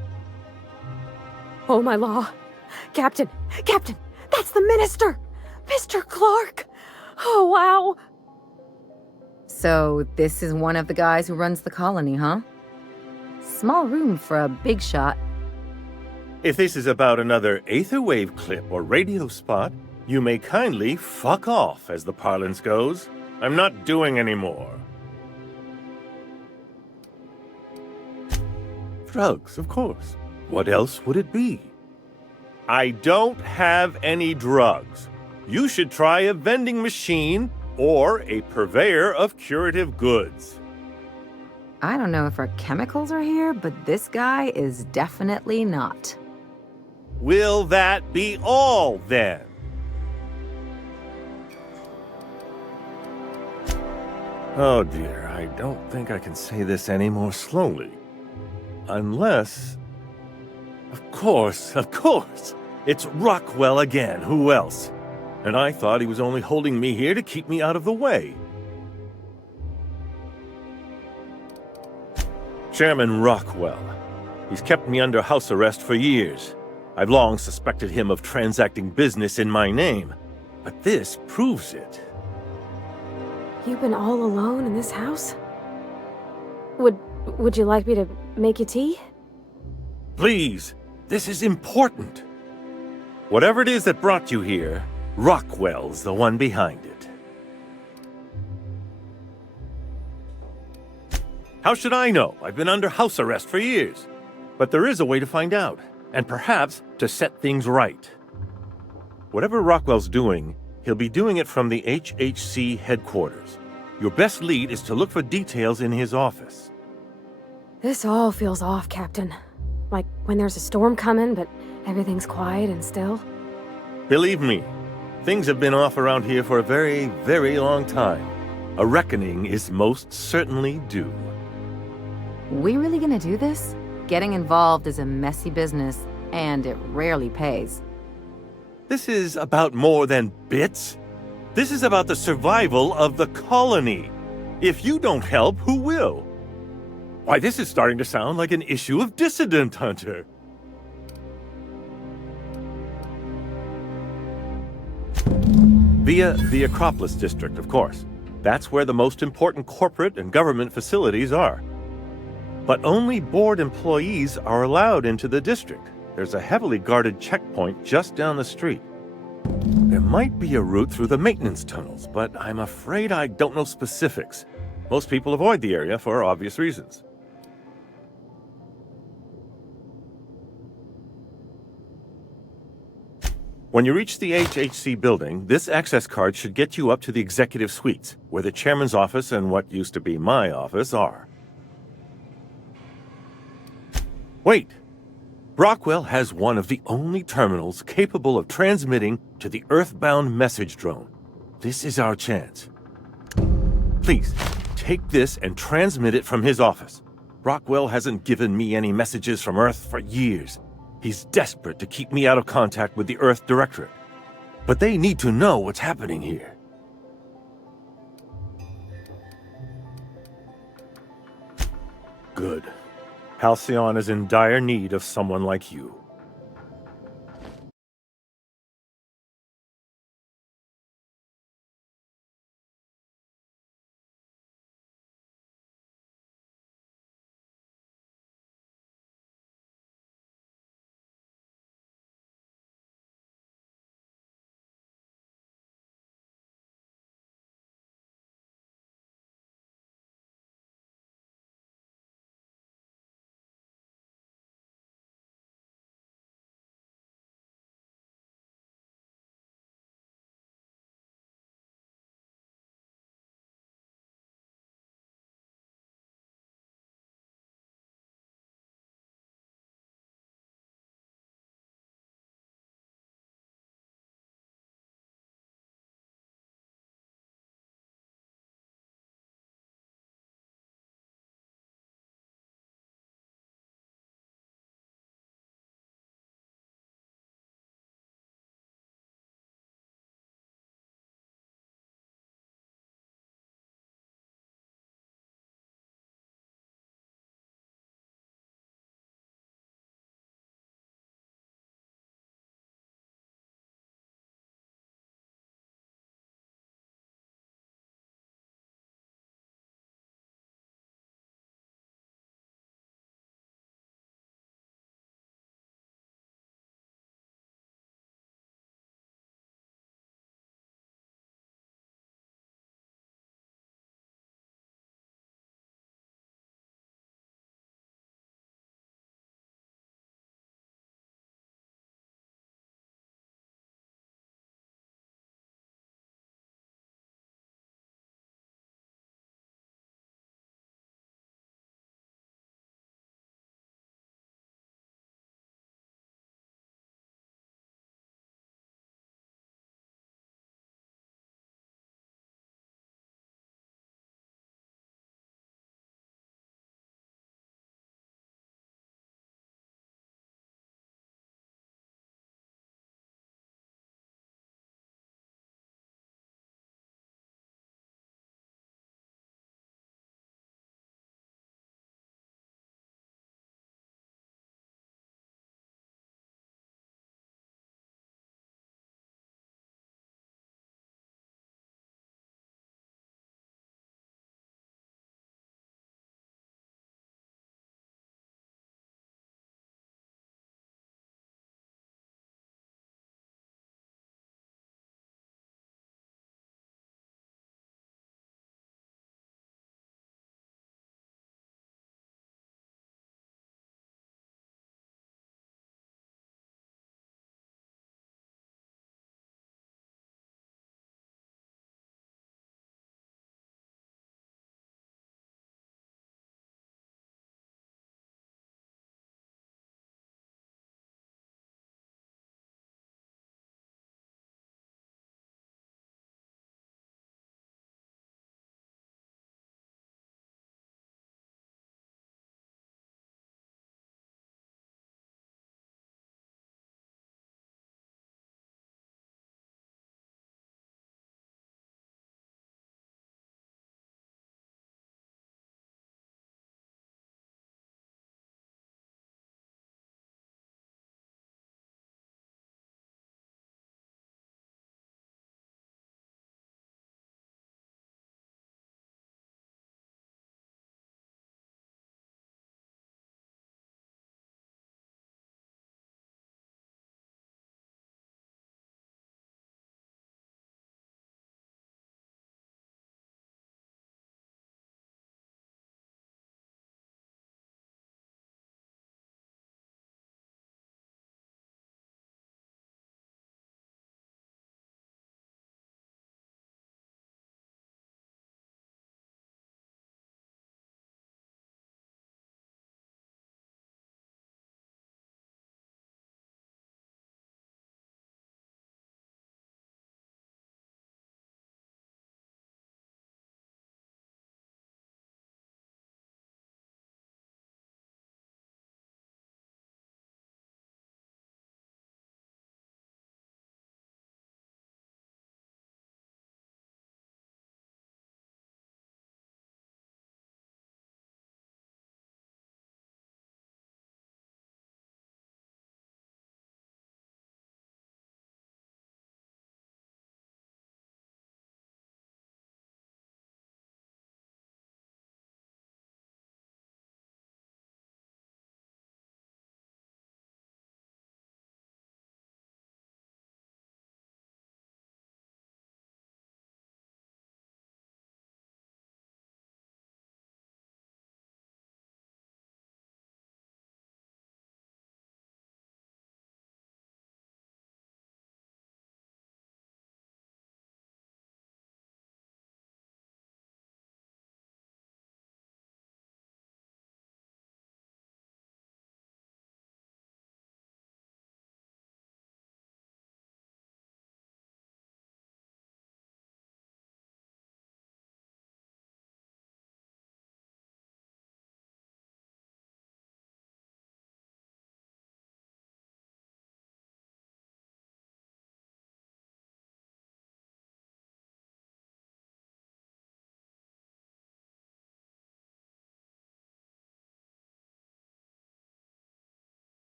Oh, my law. Captain! Captain! That's the minister! Mr. Clark! Oh, wow! So, this is one of the guys who runs the colony, huh? Small room for a big shot. If this is about another Aetherwave clip or radio spot, you may kindly fuck off, as the parlance goes. I'm not doing any more. Drugs, of course. What else would it be? I don't have any drugs. You should try a vending machine or a purveyor of curative goods. I don't know if our chemicals are here, but this guy is definitely not. Will that be all, then? Oh dear, I don't think I can say this any more slowly. Unless... Of course! It's Rockwell again, who else? And I thought he was only holding me here to keep me out of the way. Chairman Rockwell. He's kept me under house arrest for years. I've long suspected him of transacting business in my name, but this proves it. You've been all alone in this house? Would you like me to make you tea? Please, this is important. Whatever it is that brought you here, Rockwell's the one behind it. How should I know? I've been under house arrest for years. But there is a way to find out, and perhaps to set things right. Whatever Rockwell's doing, he'll be doing it from the HHC headquarters. Your best lead is to look for details in his office. This all feels off, Captain. Like when there's a storm coming, but everything's quiet and still. Believe me, things have been off around here for a very, very long time. A reckoning is most certainly due. We really gonna do this? Getting involved is a messy business, and it rarely pays. This is about more than bits. This is about the survival of the colony. If you don't help, who will? Why, this is starting to sound like an issue of Dissident Hunter. Via the Acropolis District, of course. That's where the most important corporate and government facilities are. But only board employees are allowed into the district. There's a heavily guarded checkpoint just down the street. There might be a route through the maintenance tunnels, but I'm afraid I don't know specifics. Most people avoid the area for obvious reasons. When you reach the HHC building, this access card should get you up to the executive suites, where the chairman's office and what used to be my office are. Wait! Rockwell has one of the only terminals capable of transmitting to the Earthbound message drone. This is our chance. Please, take this and transmit it from his office. Rockwell hasn't given me any messages from Earth for years. He's desperate to keep me out of contact with the Earth Directorate. But they need to know what's happening here. Good. Halcyon is in dire need of someone like you.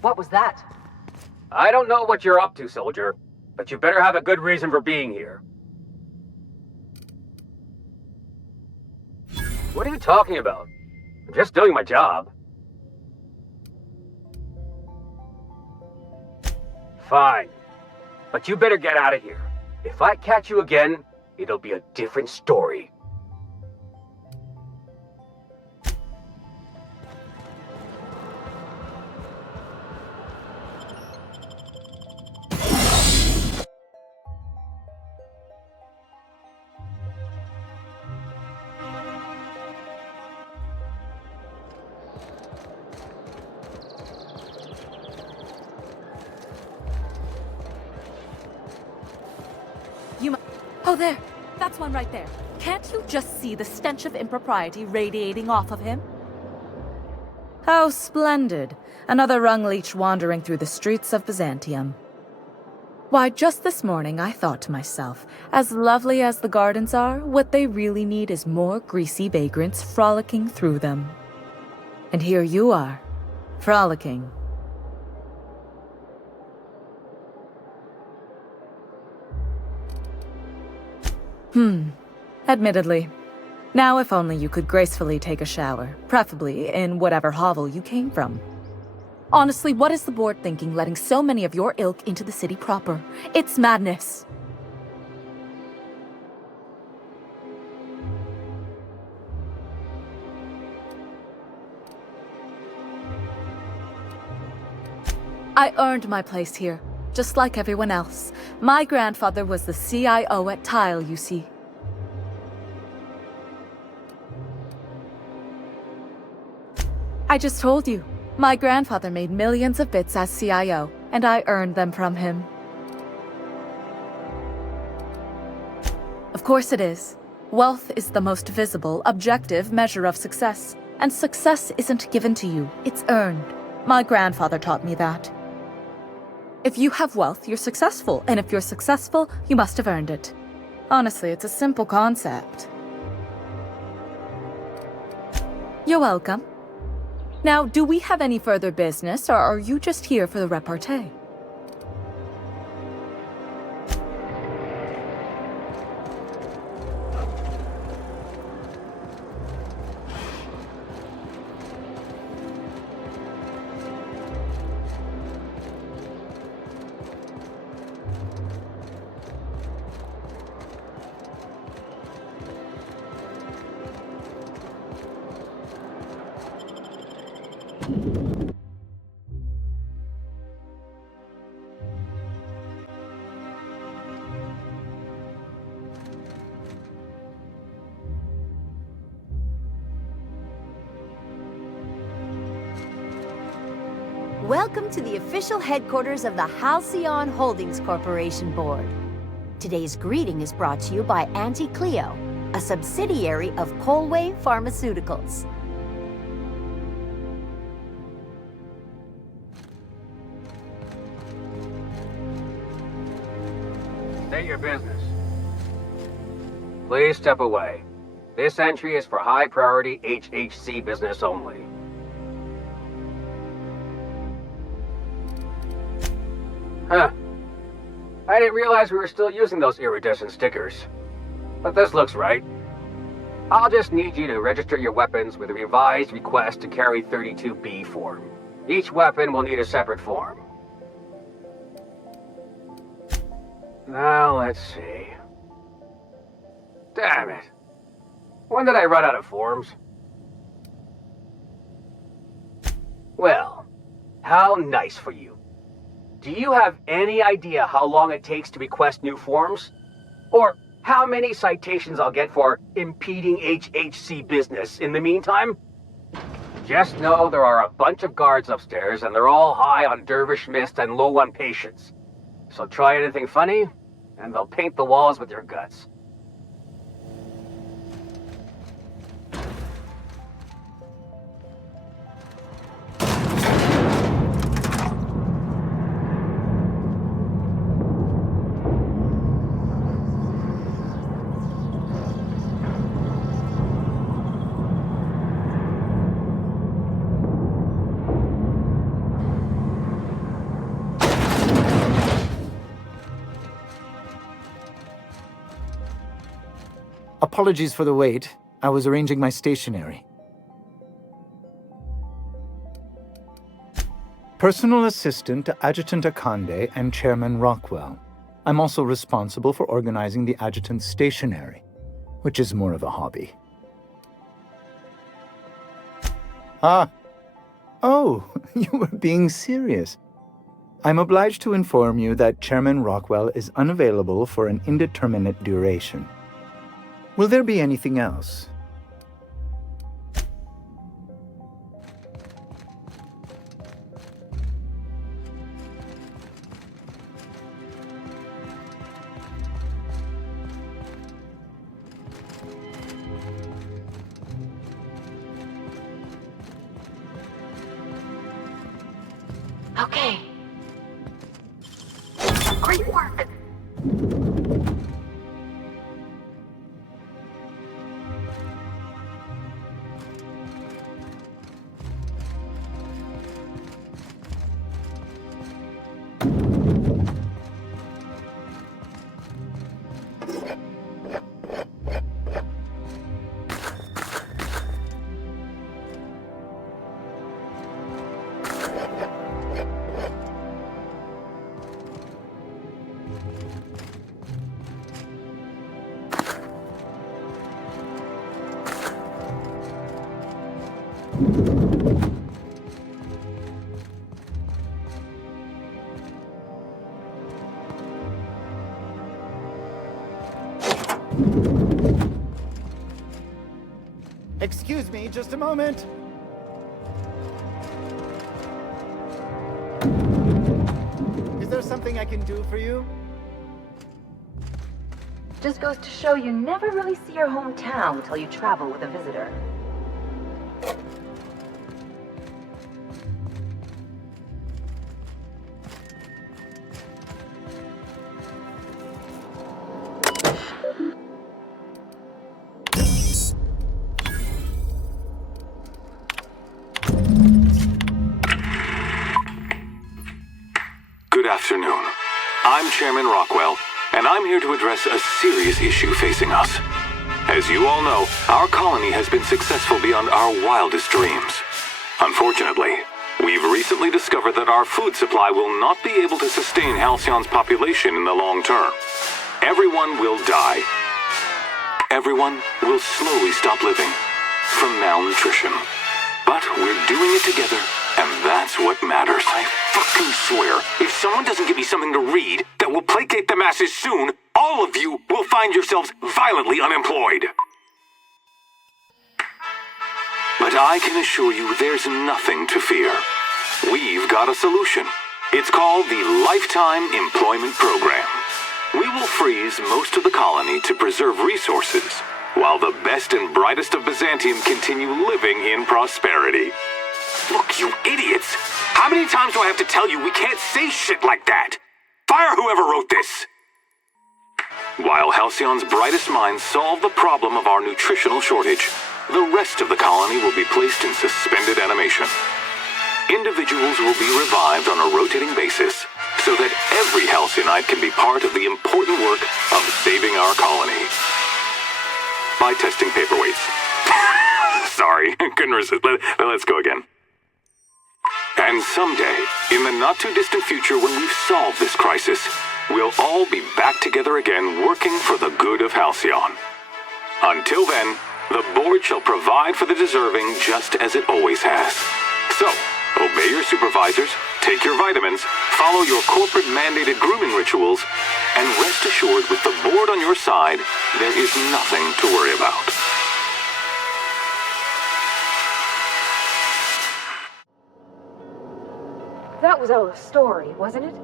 What was that? I don't know what you're up to, soldier, but you better have a good reason for being here. What are you talking about? I'm just doing my job. Fine, but you better get out of here. If I catch you again, it'll be a different story. Oh, there! That's one right there. Can't you just see the stench of impropriety radiating off of him? How splendid. Another rung leech wandering through the streets of Byzantium. Why, just this morning I thought to myself, as lovely as the gardens are, what they really need is more greasy vagrants frolicking through them. And here you are, frolicking. Admittedly. Now if only you could gracefully take a shower, preferably in whatever hovel you came from. Honestly, what is the board thinking letting so many of your ilk into the city proper? It's madness. I earned my place here, just like everyone else. My grandfather was the CIO at Tile, you see. I just told you. My grandfather made millions of bits as CIO, and I earned them from him. Of course it is. Wealth is the most visible, objective measure of success. And success isn't given to you, it's earned. My grandfather taught me that. If you have wealth, you're successful, and if you're successful, you must have earned it. Honestly, it's a simple concept. You're welcome. Now, do we have any further business, or are you just here for the repartee? Welcome to the official headquarters of the Halcyon Holdings Corporation Board. Today's greeting is brought to you by Auntie Cleo, a subsidiary of Colway Pharmaceuticals. State your business. Please step away. This entry is for high-priority HHC business only. Huh. I didn't realize we were still using those iridescent stickers. But this looks right. I'll just need you to register your weapons with a revised request to carry 32B form. Each weapon will need a separate form. Now, let's see. Damn it. When did I run out of forms? Well, how nice for you. Do you have any idea how long it takes to request new forms? Or how many citations I'll get for impeding HHC business in the meantime? Just know there are a bunch of guards upstairs and they're all high on dervish mist and low on patience. So try anything funny, and they'll paint the walls with your guts. Apologies for the wait. I was arranging my stationery. Personal assistant to Adjutant Akande and Chairman Rockwell. I'm also responsible for organizing the adjutant's stationery, which is more of a hobby. Ah. Oh, you were being serious. I'm obliged to inform you that Chairman Rockwell is unavailable for an indeterminate duration. Will there be anything else? Okay. Great work. Excuse me, just a moment. Is there something I can do for you? Just goes to show you never really see your hometown until you travel with a visitor. Good afternoon. I'm Chairman Rockwell, and I'm here to address a serious issue facing us. As you all know, our colony has been successful beyond our wildest dreams. Unfortunately, we've recently discovered that our food supply will not be able to sustain Halcyon's population in the long term. Everyone will die. Everyone will slowly stop living from malnutrition. But we're doing it together, and that's what matters. I fucking swear, if someone doesn't give me something to read that will placate the masses soon, all of you will find yourselves violently unemployed. But I can assure you there's nothing to fear. We've got a solution. It's called the Lifetime Employment Program. We will freeze most of the colony to preserve resources, while the best and brightest of Byzantium continue living in prosperity. Look, you idiots! How many times do I have to tell you we can't say shit like that? Fire whoever wrote this! While Halcyon's brightest minds solve the problem of our nutritional shortage, the rest of the colony will be placed in suspended animation. Individuals will be revived on a rotating basis, so that every Halcyonite can be part of the important work of saving our colony. By testing paperweights. Sorry, couldn't resist. Let's go again. And someday, in the not-too-distant future when we've solved this crisis, we'll all be back together again working for the good of Halcyon. Until then, the board shall provide for the deserving just as it always has. So, obey your supervisors, take your vitamins, follow your corporate-mandated grooming rituals, and rest assured with the board on your side, there is nothing to worry about. That was all a story, wasn't it?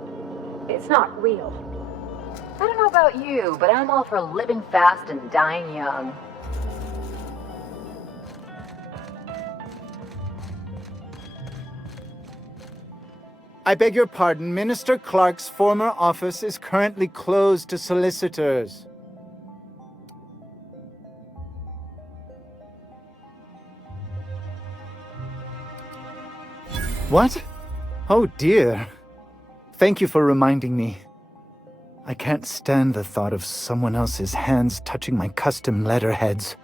It's not real. I don't know about you, but I'm all for living fast and dying young. I beg your pardon, Minister Clark's former office is currently closed to solicitors. What? Oh dear. Thank you for reminding me. I can't stand the thought of someone else's hands touching my custom letterheads.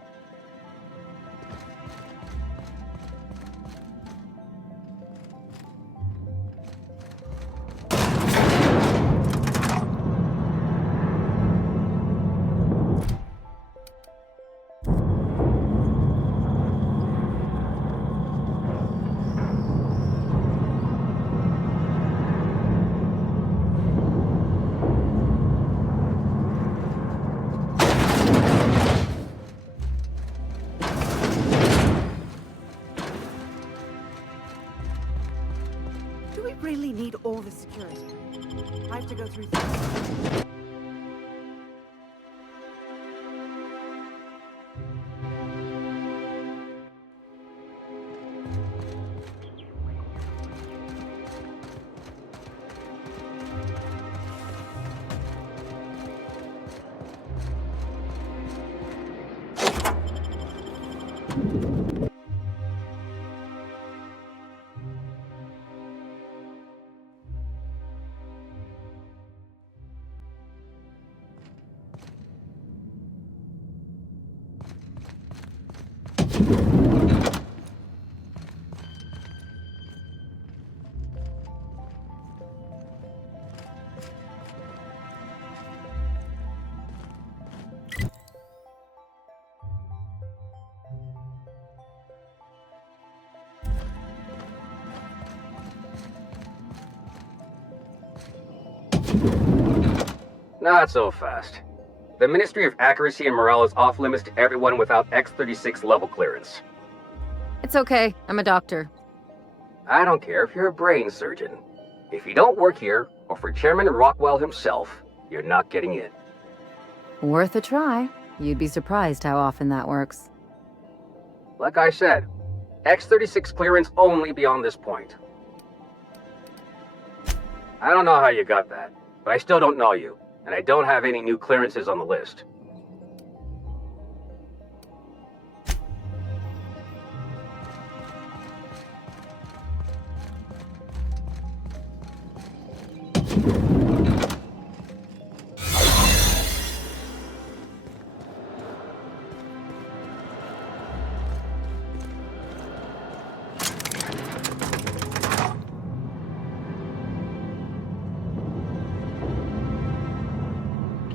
Do we really need all the security? I have to go through this. Not so fast. The Ministry of Accuracy and Morale is off limits to everyone without X-36 level clearance. It's okay. I'm a doctor. I don't care if you're a brain surgeon. If you don't work here, or for Chairman Rockwell himself, you're not getting in. Worth a try. You'd be surprised how often that works. Like I said, X-36 clearance only beyond this point. I don't know how you got that, but I still don't know you, and I don't have any new clearances on the list.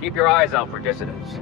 Keep your eyes out for dissidents.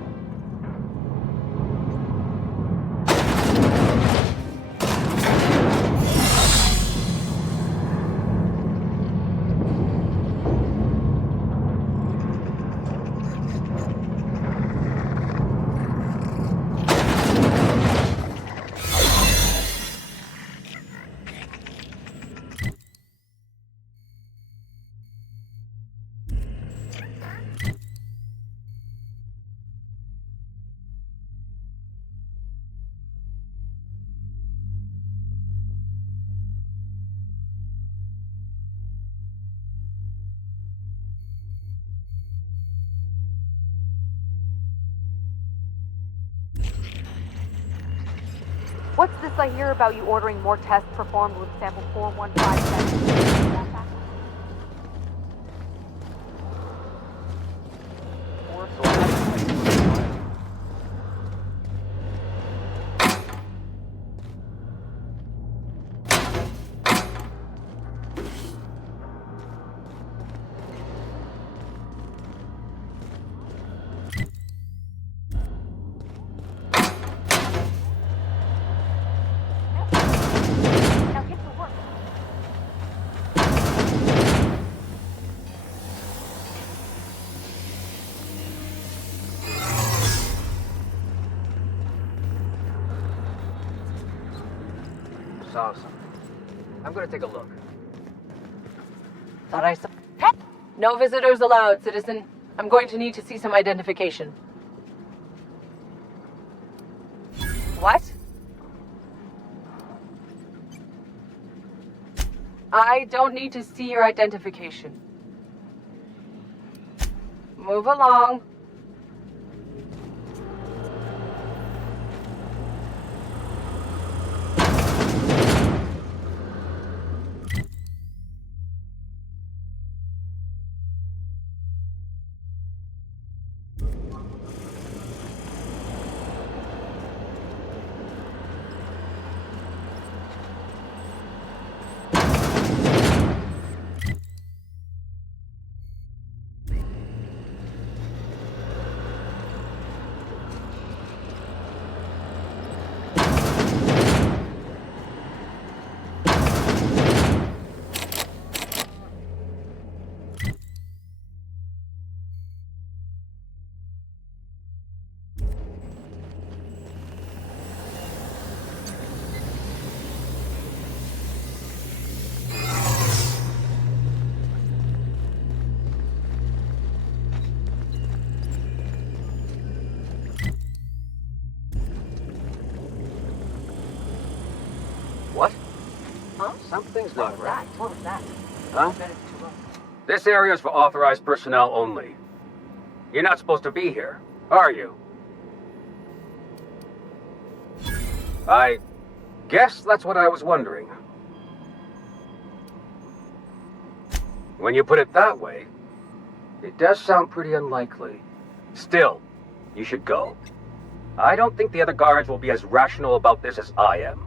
What's this I hear about you ordering more tests performed with sample 4157? Saw something. I'm gonna take a look. Thought I saw... No visitors allowed, citizen. I'm going to need to see some identification. What? I don't need to see your identification. Move along. Something's not right. What was that? Huh? This area is for authorized personnel only. You're not supposed to be here, are you? I guess that's what I was wondering. When you put it that way, it does sound pretty unlikely. Still, you should go. I don't think the other guards will be as rational about this as I am.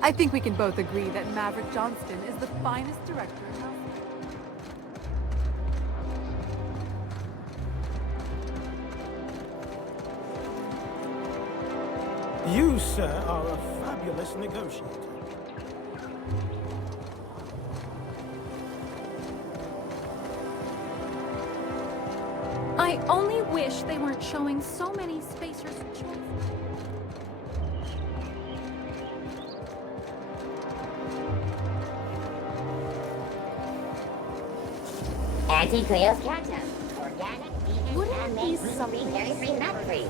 I think we can both agree that Maverick Johnston is the finest director in House. You, sir, are a fabulous negotiator. I only wish they weren't showing so many spacers' choices. Auntie Cleo's ketchup. Organic, vegan, handmade, gluten-free, dairy-free, nut-free.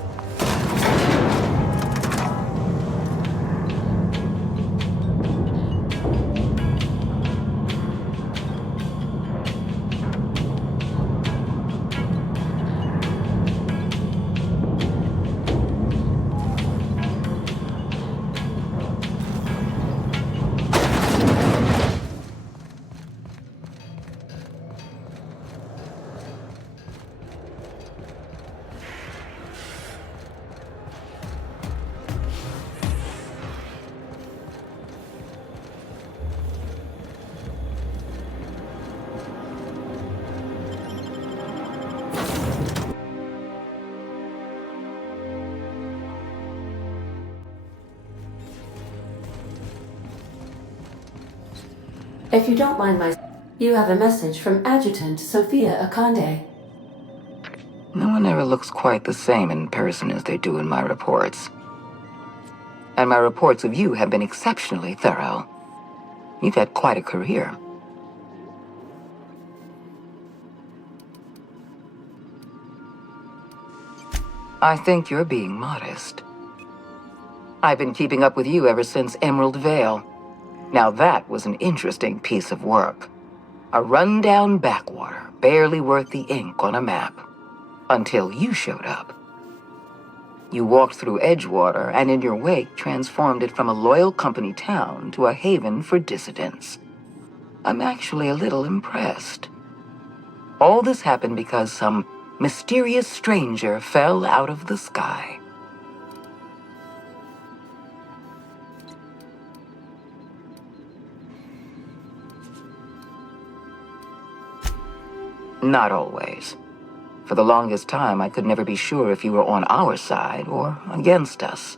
If you don't mind you have a message from Adjutant Sophia Akande. No one ever looks quite the same in person as they do in my reports. And my reports of you have been exceptionally thorough. You've had quite a career. I think you're being modest. I've been keeping up with you ever since Emerald Vale. Now that was an interesting piece of work. A rundown backwater, barely worth the ink on a map. Until you showed up. You walked through Edgewater and in your wake transformed it from a loyal company town to a haven for dissidents. I'm actually a little impressed. All this happened because some mysterious stranger fell out of the sky. Not always. For the longest time, I could never be sure if you were on our side or against us.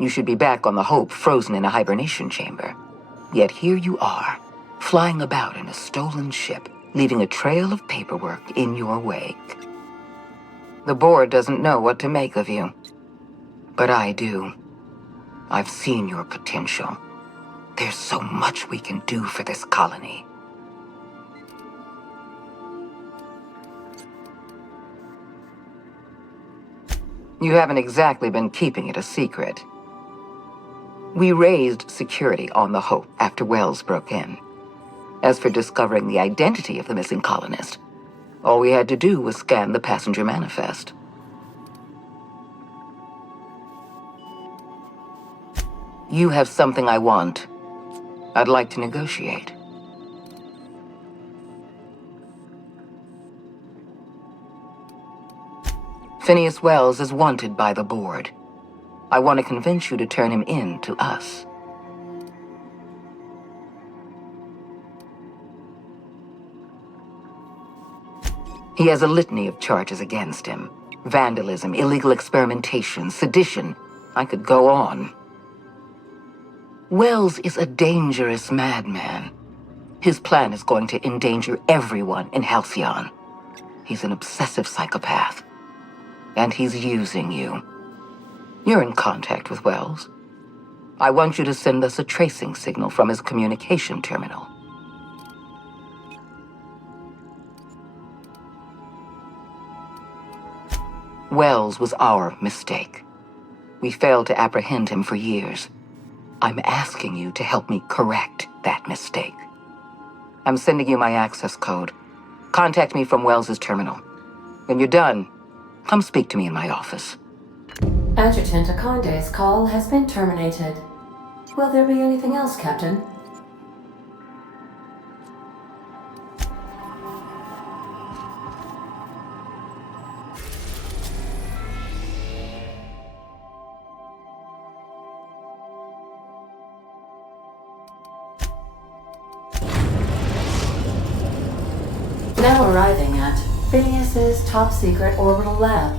You should be back on the Hope, frozen in a hibernation chamber. Yet here you are, flying about in a stolen ship, leaving a trail of paperwork in your wake. The board doesn't know what to make of you. But I do. I've seen your potential. There's so much we can do for this colony. You haven't exactly been keeping it a secret. We raised security on the Hope after Wells broke in. As for discovering the identity of the missing colonist, all we had to do was scan the passenger manifest. You have something I want. I'd like to negotiate. Phineas Wells is wanted by the board. I want to convince you to turn him in to us. He has a litany of charges against him. Vandalism, illegal experimentation, sedition. I could go on. Wells is a dangerous madman. His plan is going to endanger everyone in Halcyon. He's an obsessive psychopath. And he's using you. You're in contact with Wells. I want you to send us a tracing signal from his communication terminal. Wells was our mistake. We failed to apprehend him for years. I'm asking you to help me correct that mistake. I'm sending you my access code. Contact me from Wells's terminal. When you're done, come speak to me in my office. Adjutant Akonde's call has been terminated. Will there be anything else, Captain? Now arriving at Phineas's top-secret orbital lab.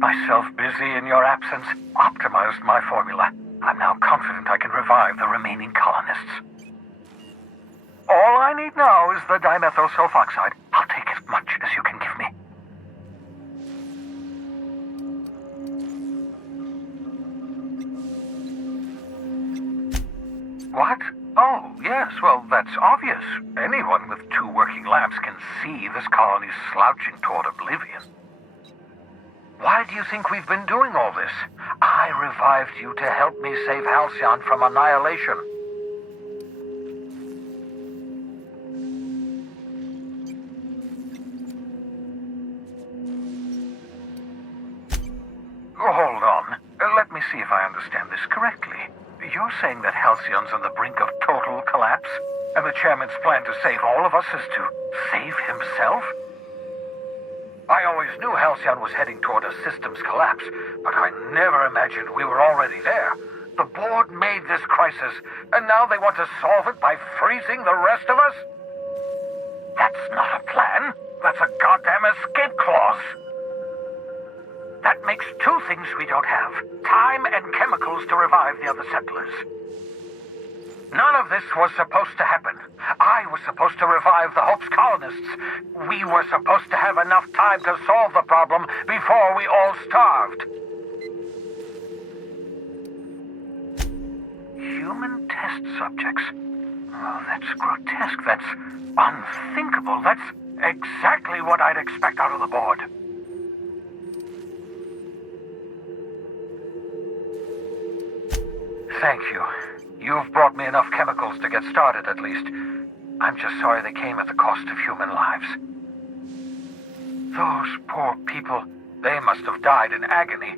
Myself busy in your absence, optimized my formula. I'm now confident I can revive the remaining colonists. All I need now is the dimethyl sulfoxide. I'll take as much as you can give me. What? Oh, yes, well, that's obvious. Anyone with 2 working labs can see this colony's slouching toward oblivion. Why do you think we've been doing all this? I revived you to help me save Halcyon from annihilation. Hold on. Let me see if I understand this correctly. You're saying that Halcyon's on the brink of total collapse, and the chairman's plan to save all of us is to save himself? I always knew Halcyon was heading toward a systems collapse, but I never imagined we were already there. The board made this crisis, and now they want to solve it by freezing the rest of us? That's not a plan. That's a goddamn escape clause. That makes two things we don't have. Time and chemicals to revive the other settlers. None of this was supposed to happen. I was supposed to revive the Hope's colonists. We were supposed to have enough time to solve the problem before we all starved. Human test subjects? Oh, that's grotesque. That's unthinkable. That's exactly what I'd expect out of the board. Thank you. You've brought me enough chemicals to get started, at least. I'm just sorry they came at the cost of human lives. Those poor people, they must have died in agony.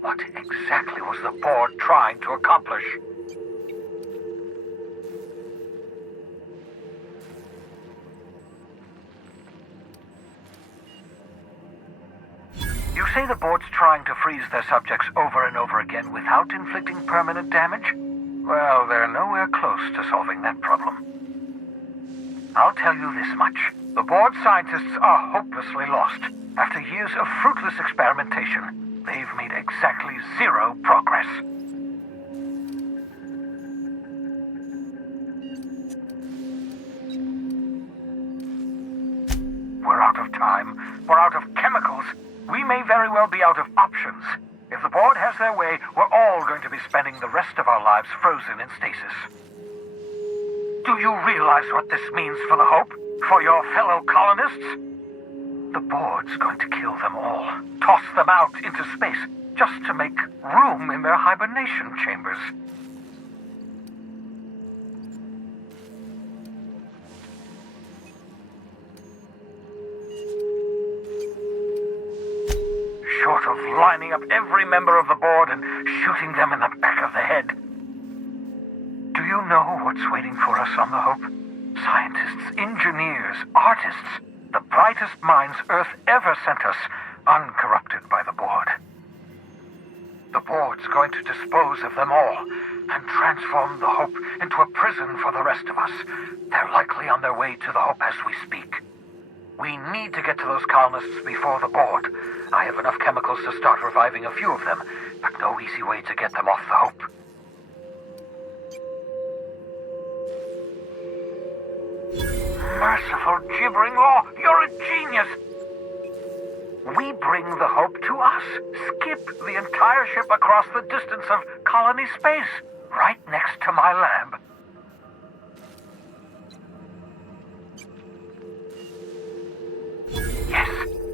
What exactly was the board trying to accomplish? You say the board's trying to freeze their subjects over and over again without inflicting permanent damage? Well, they're nowhere close to solving that problem. I'll tell you this much. The board scientists are hopelessly lost. After years of fruitless experimentation, they've made exactly zero progress. We're out of time. We're out of chemicals. We may very well be out of options. If the board has their way, we're all going to be spending the rest of our lives frozen in stasis. Do you realize what this means for the Hope? For your fellow colonists? The board's going to kill them all. Toss them out into space, just to make room in their hibernation chambers. Short of lining up every member of the board and shooting them in the back of the head. Do you know what's waiting for us on the Hope? Scientists, engineers, artists, the brightest minds Earth ever sent us, uncorrupted by the board. The board's going to dispose of them all and transform the Hope into a prison for the rest of us. They're likely on their way to the Hope as we speak. We need to get to those colonists before the board. I have enough chemicals to start reviving a few of them, but no easy way to get them off the Hope. Merciful gibbering law, you're a genius! We bring the Hope to us. Skip the entire ship across the distance of colony space, right next to my lab.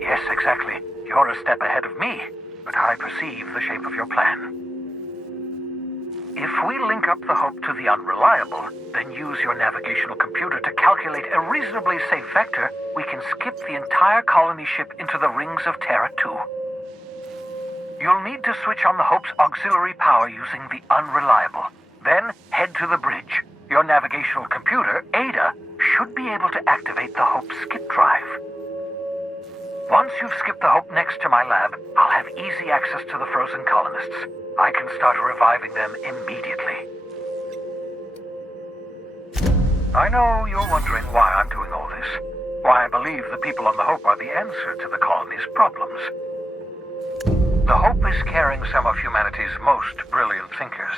Yes, exactly. You're a step ahead of me, but I perceive the shape of your plan. If we link up the Hope to the Unreliable, then use your navigational computer to calculate a reasonably safe vector, we can skip the entire colony ship into the rings of Terra 2. You'll need to switch on the Hope's auxiliary power using the Unreliable. Then head to the bridge. Your navigational computer, Ada, should be able to activate the Hope's skip drive. Once you've skipped the Hope next to my lab, I'll have easy access to the frozen colonists. I can start reviving them immediately. I know you're wondering why I'm doing all this. Why I believe the people on the Hope are the answer to the colony's problems. The Hope is carrying some of humanity's most brilliant thinkers.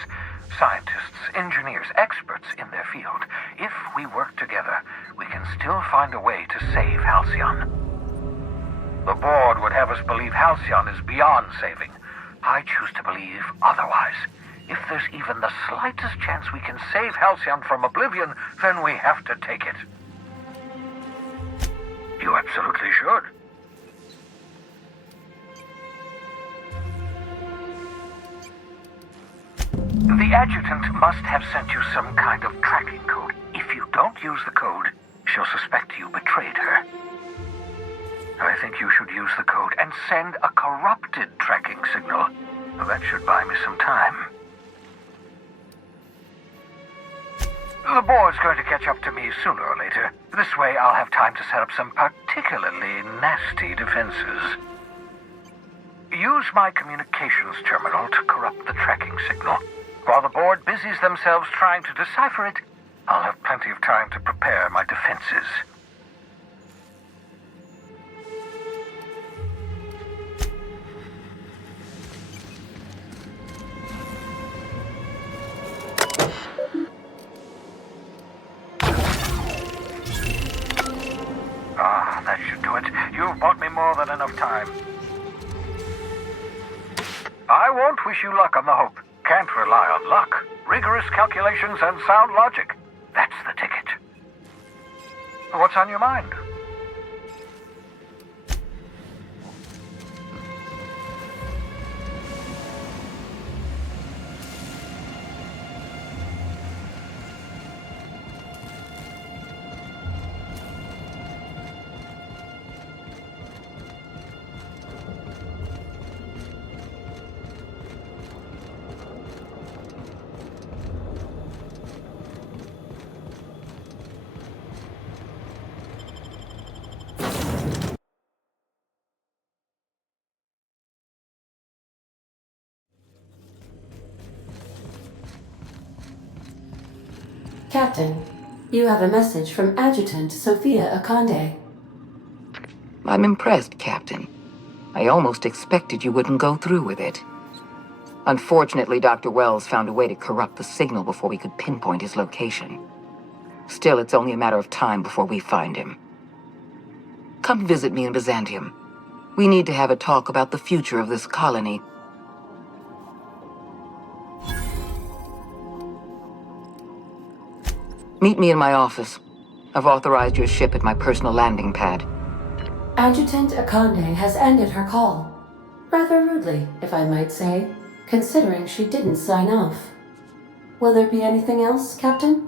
Scientists, engineers, experts in their field. If we work together, we can still find a way to save Halcyon. The board would have us believe Halcyon is beyond saving. I choose to believe otherwise. If there's even the slightest chance we can save Halcyon from oblivion, then we have to take it. You absolutely should. The adjutant must have sent you some kind of tracking code. If you don't use the code, she'll suspect you betrayed her. I think you should use the code and send a corrupted tracking signal. That should buy me some time. The board's going to catch up to me sooner or later. This way I'll have time to set up some particularly nasty defenses. Use my communications terminal to corrupt the tracking signal. While the board busies themselves trying to decipher it, I'll have plenty of time to prepare my defenses. more than enough time. I won't wish you luck on the Hope. Can't rely on luck. Rigorous calculations and sound logic. That's the ticket. What's on your mind? Captain, you have a message from Adjutant Sophia Akande. I'm impressed, Captain. I almost expected you wouldn't go through with it. Unfortunately, Dr. Wells found a way to corrupt the signal before we could pinpoint his location. Still, it's only a matter of time before we find him. Come visit me in Byzantium. We need to have a talk about the future of this colony. Meet me in my office. I've authorized your ship at my personal landing pad. Adjutant Akande has ended her call. Rather rudely, if I might say, considering she didn't sign off. Will there be anything else, Captain?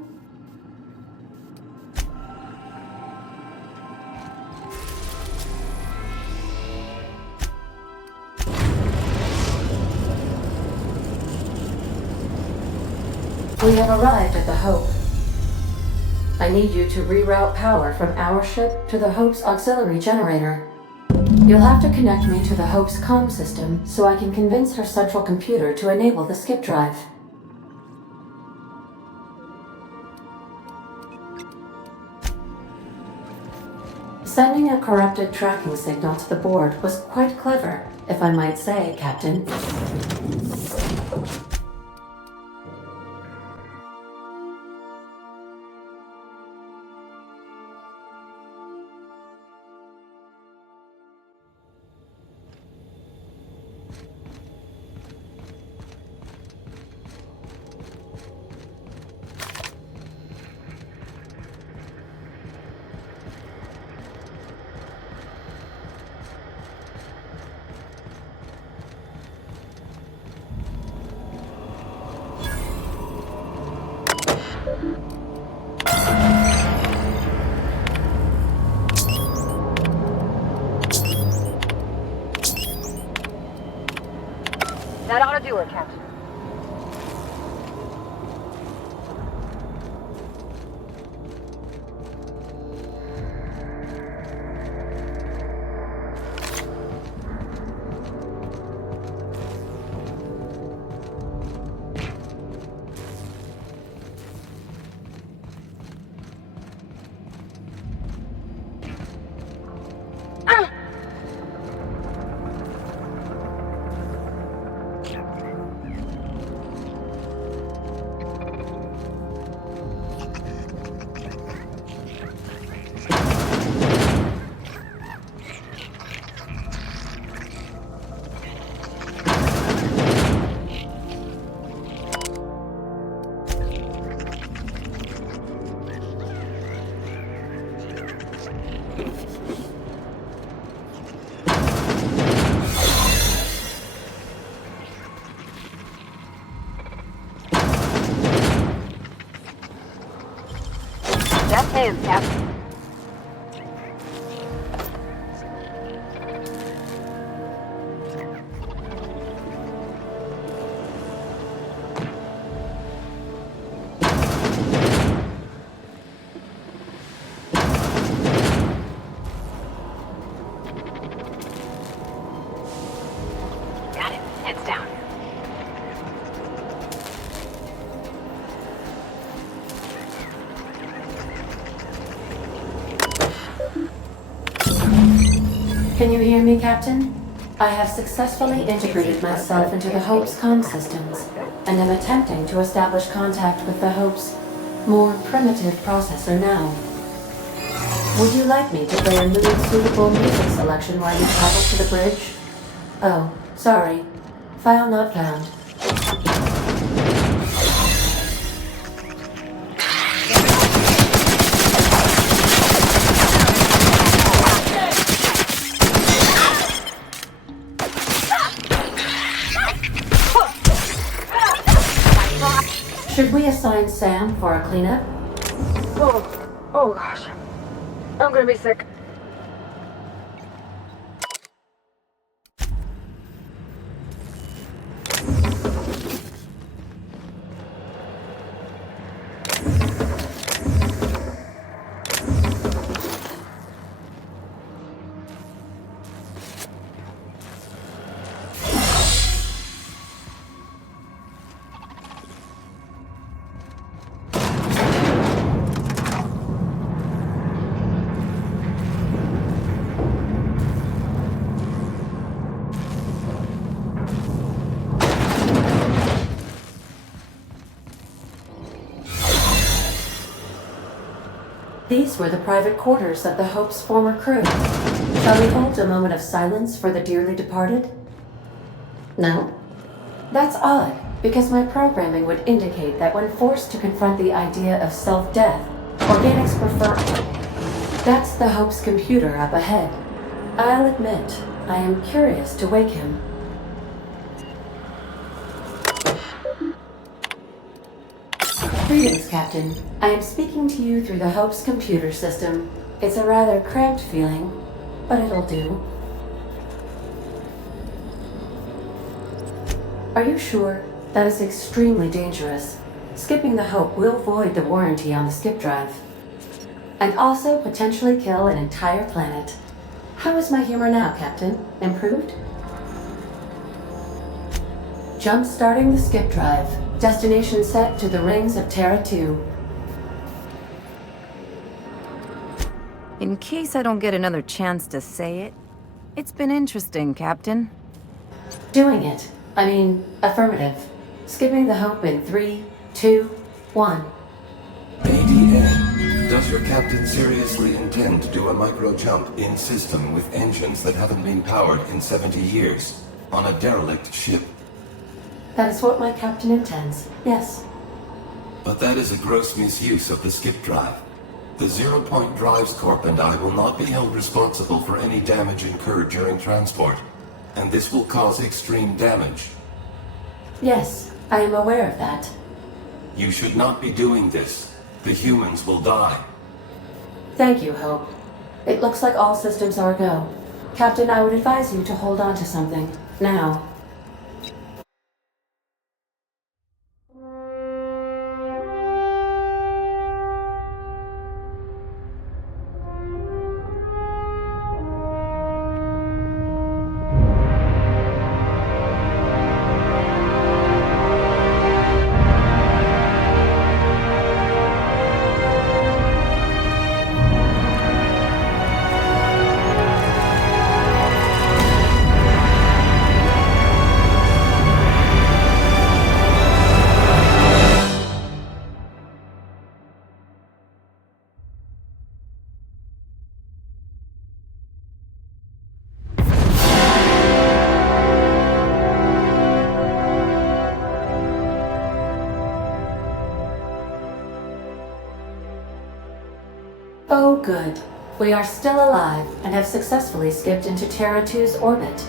We have arrived at the Hope. I need you to reroute power from our ship to the Hope's auxiliary generator. You'll have to connect me to the Hope's comm system so I can convince her central computer to enable the skip drive. Sending a corrupted tracking signal to the board was quite clever, if I might say, Captain. That ought to do it, Captain. Left hand, Captain. Got it. Heads down. Can you hear me, Captain? I have successfully integrated myself into the Hope's comm systems, and am attempting to establish contact with the Hope's more primitive processor now. Would you like me to play a mood-suitable music selection while you travel to the bridge? Oh, sorry. File not found. Should we assign Sam for a cleanup? Oh gosh. I'm gonna be sick. These were the private quarters of the Hope's former crew. Shall we hold a moment of silence for the dearly departed? No? That's odd, because my programming would indicate that when forced to confront the idea of self-death, organics prefer... That's the Hope's computer up ahead. I'll admit, I am curious to wake him. Greetings, Captain. I am speaking to you through the Hope's computer system. It's a rather cramped feeling, but it'll do. Are you sure? That is extremely dangerous. Skipping the Hope will void the warranty on the skip drive. And also potentially kill an entire planet. How is my humor now, Captain? Improved? Jump-starting the skip drive. Destination set to the rings of Terra 2. In case I don't get another chance to say it, it's been interesting, Captain. Doing it. I mean, affirmative. Skipping the Hope in 3, 2, 1. ADA, does your captain seriously intend to do a micro-jump in system with engines that haven't been powered in 70 years on a derelict ship? That is what my captain intends, yes. But that is a gross misuse of the skip drive. The Zero Point Drives Corp and I will not be held responsible for any damage incurred during transport, and this will cause extreme damage. Yes, I am aware of that. You should not be doing this. The humans will die. Thank you, Hope. It looks like all systems are go. Captain, I would advise you to hold on to something. Now. Oh, good. We are still alive and have successfully skipped into Terra 2's orbit.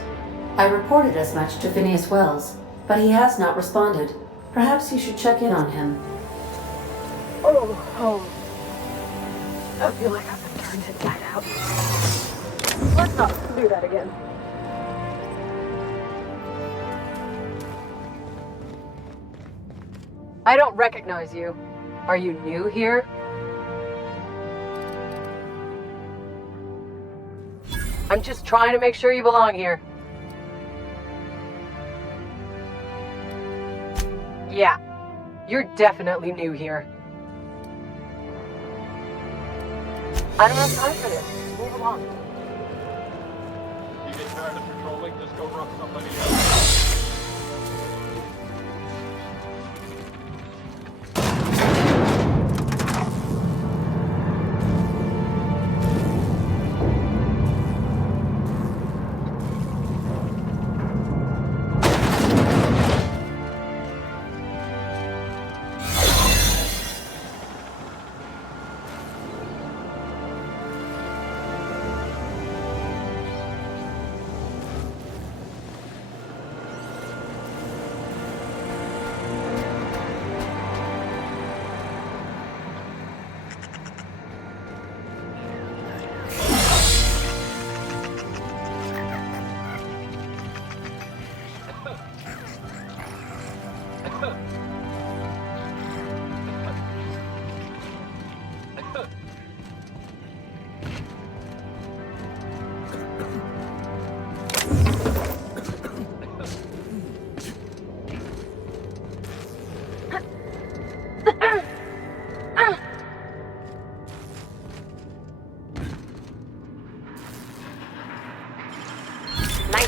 I reported as much to Phineas Wells, but he has not responded. Perhaps you should check in on him. Oh. I feel like I've been turned inside out. Let's not do that again. I don't recognize you. Are you new here? I'm just trying to make sure you belong here. Yeah, you're definitely new here. I don't have time for this. Move along. You get tired of patrolling, just go rough somebody else.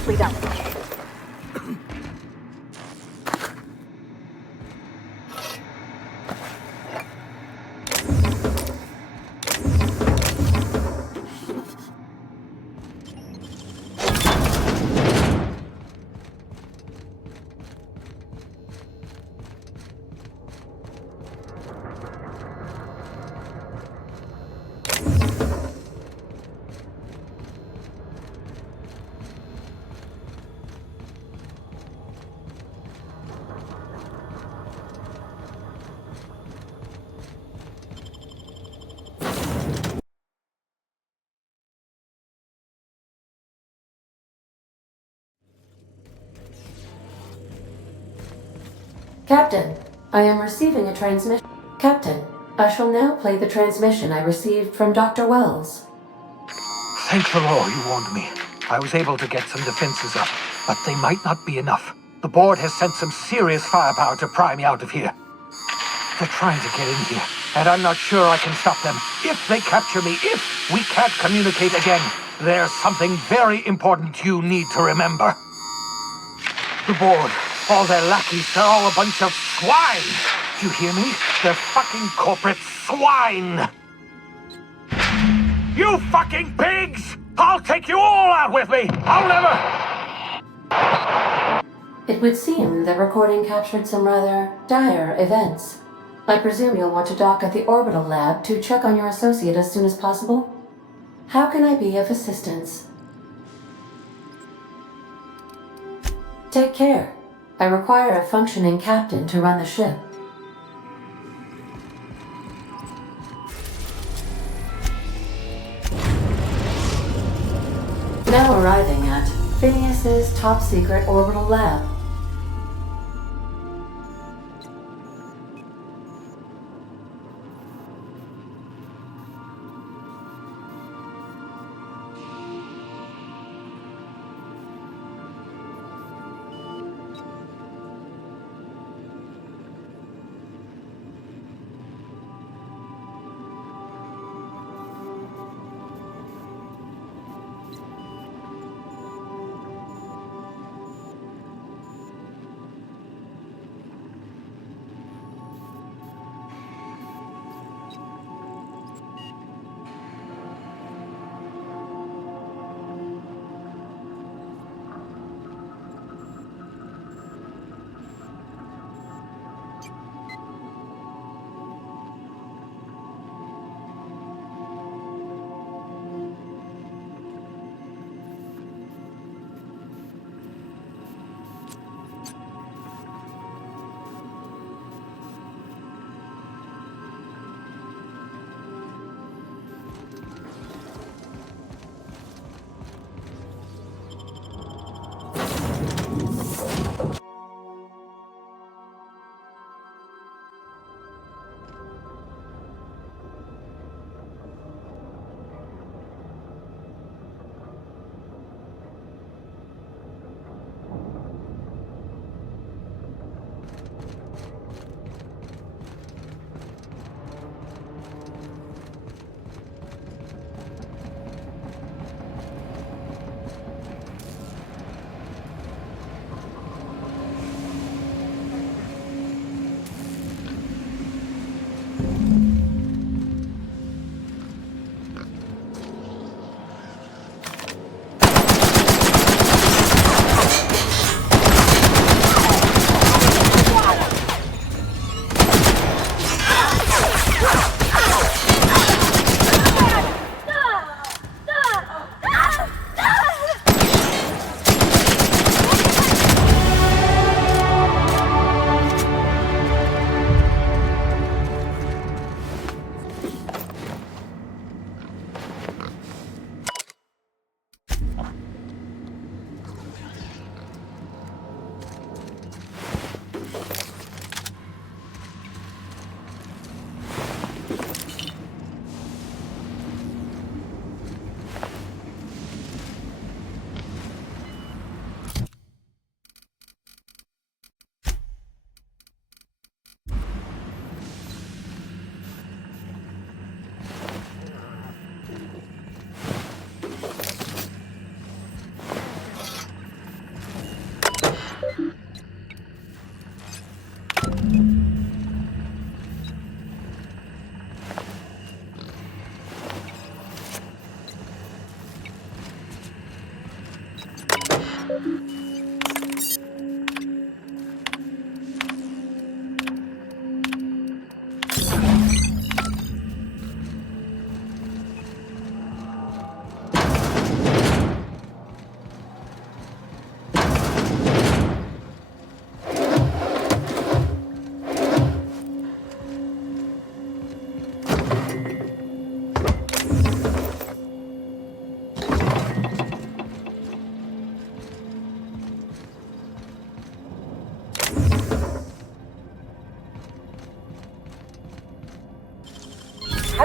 Nicely done. Captain, I am receiving a transmission. Captain, I shall now play the transmission I received from Dr. Wells. Thank the Lord you warned me. I was able to get some defenses up, but they might not be enough. The board has sent some serious firepower to pry me out of here. They're trying to get in here, and I'm not sure I can stop them. If they capture me, if we can't communicate again, there's something very important you need to remember. The board, all their lackeys, they're all a bunch of swine! Do you hear me? They're fucking corporate swine! You fucking pigs! I'll take you all out with me! I'll never... It would seem the recording captured some rather dire events. I presume you'll want to dock at the orbital lab to check on your associate as soon as possible? How can I be of assistance? Take care. I require a functioning captain to run the ship. Now arriving at Phineas's top-secret orbital lab.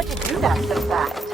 you do that so fast?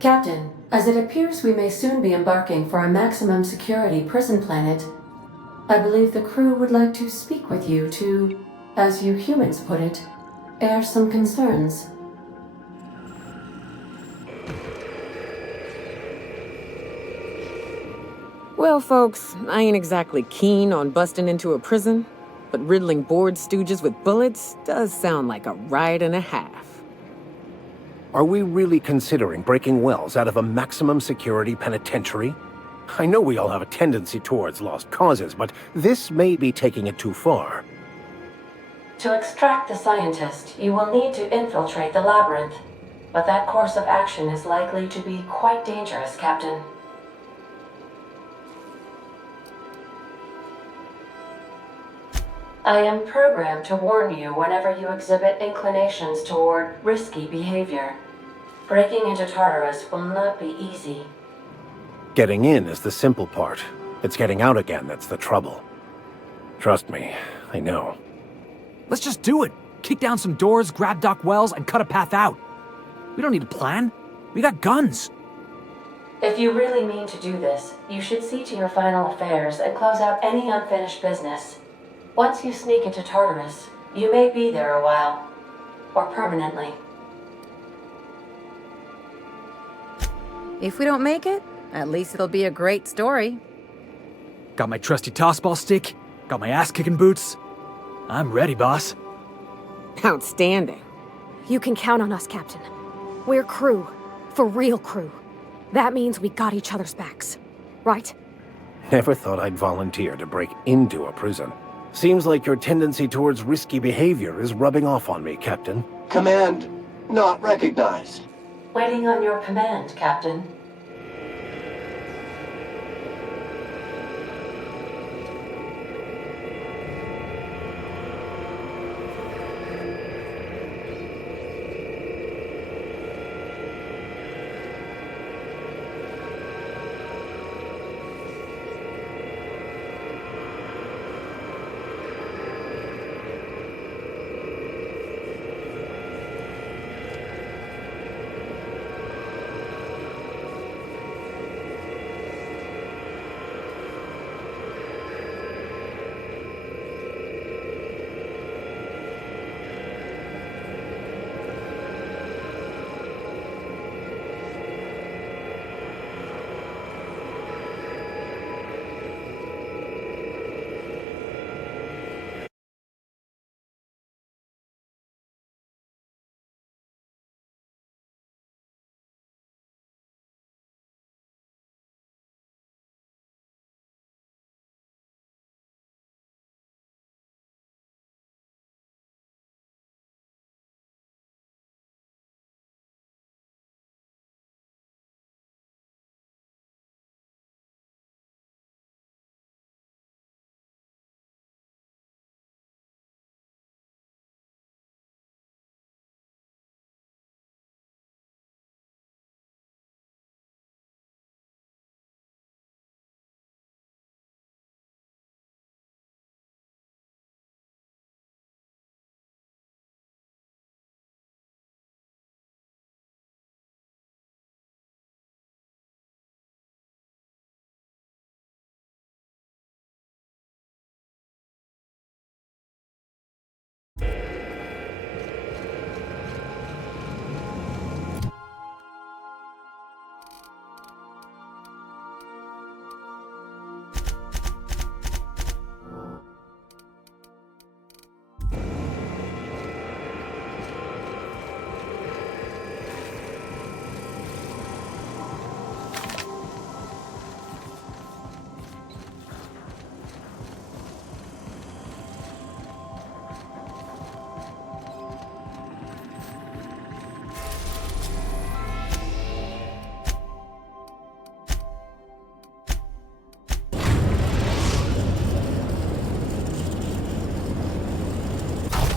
Captain, as it appears we may soon be embarking for a maximum security prison planet, I believe the crew would like to speak with you to, as you humans put it, air some concerns. Well, folks, I ain't exactly keen on busting into a prison, but riddling bored stooges with bullets does sound like a ride and a half. Are we really considering breaking Wells out of a maximum security penitentiary? I know we all have a tendency towards lost causes, but this may be taking it too far. To extract the scientist, you will need to infiltrate the labyrinth, but that course of action is likely to be quite dangerous, Captain. I am programmed to warn you whenever you exhibit inclinations toward risky behavior. Breaking into Tartarus will not be easy. Getting in is the simple part. It's getting out again that's the trouble. Trust me, I know. Let's just do it. Kick down some doors, grab Doc Wells, and cut a path out. We don't need a plan. We got guns. If you really mean to do this, you should see to your final affairs and close out any unfinished business. Once you sneak into Tartarus, you may be there a while. Or permanently. If we don't make it, at least it'll be a great story. Got my trusty tossball stick, got my ass-kicking boots. I'm ready, boss. Outstanding. You can count on us, Captain. We're crew. For real crew. That means we got each other's backs. Right? Never thought I'd volunteer to break into a prison. Seems like your tendency towards risky behavior is rubbing off on me, Captain. Command not recognized. Waiting on your command, Captain.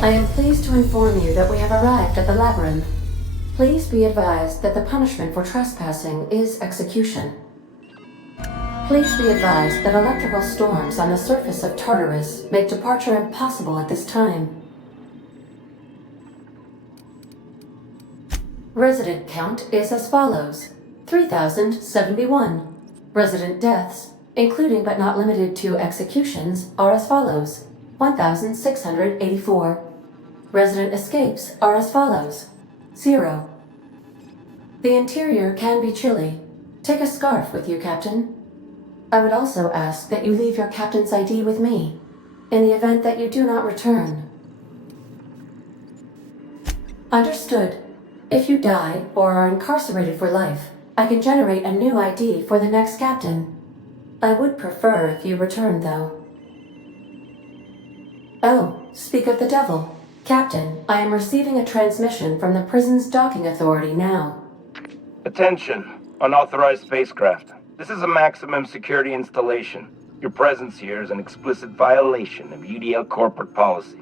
I am pleased to inform you that we have arrived at the labyrinth. Please be advised that the punishment for trespassing is execution. Please be advised that electrical storms on the surface of Tartarus make departure impossible at this time. Resident count is as follows: 3,071. Resident deaths, including but not limited to executions, are as follows: 1,684. Resident escapes are as follows: 0. The interior can be chilly. Take a scarf with you, Captain. I would also ask that you leave your captain's ID with me, in the event that you do not return. Understood. If you die or are incarcerated for life, I can generate a new ID for the next captain. I would prefer if you returned, though. Oh, speak of the devil. Captain, I am receiving a transmission from the prison's docking authority now. Attention, unauthorized spacecraft. This is a maximum security installation. Your presence here is an explicit violation of UDL corporate policy.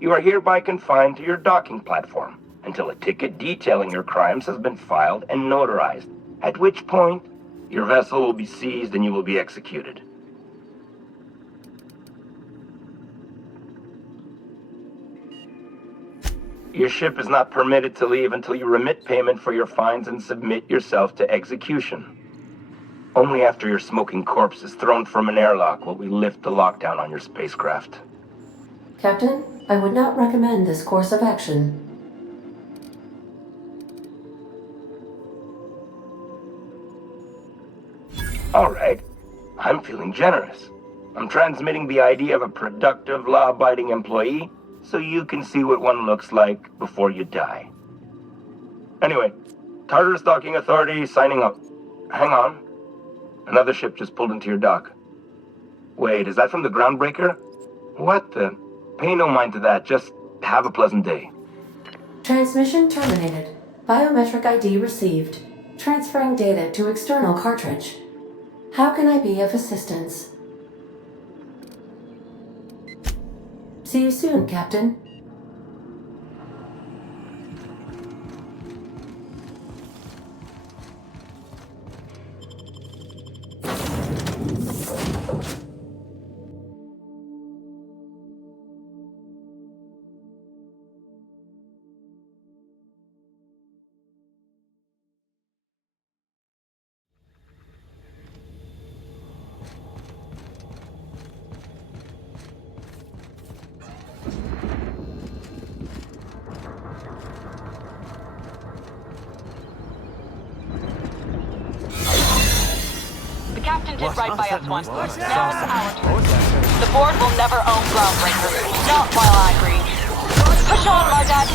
You are hereby confined to your docking platform until a ticket detailing your crimes has been filed and notarized, at which point your vessel will be seized and you will be executed. Your ship is not permitted to leave until you remit payment for your fines and submit yourself to execution. Only after your smoking corpse is thrown from an airlock will we lift the lockdown on your spacecraft. Captain, I would not recommend this course of action. All right. I'm feeling generous. I'm transmitting the ID of a productive, law-abiding employee so you can see what one looks like before you die. Anyway, Tartarus Docking Authority signing up. Hang on. Another ship just pulled into your dock. Wait, is that from the Groundbreaker? What the? Pay no mind to that. Just have a pleasant day. Transmission terminated. Biometric ID received. Transferring data to external cartridge. How can I be of assistance? See you soon, Captain. The captain did right by us once. Now it's our turn. The board will never own Groundbreaker. Not while I breathe. Push on, Mardat.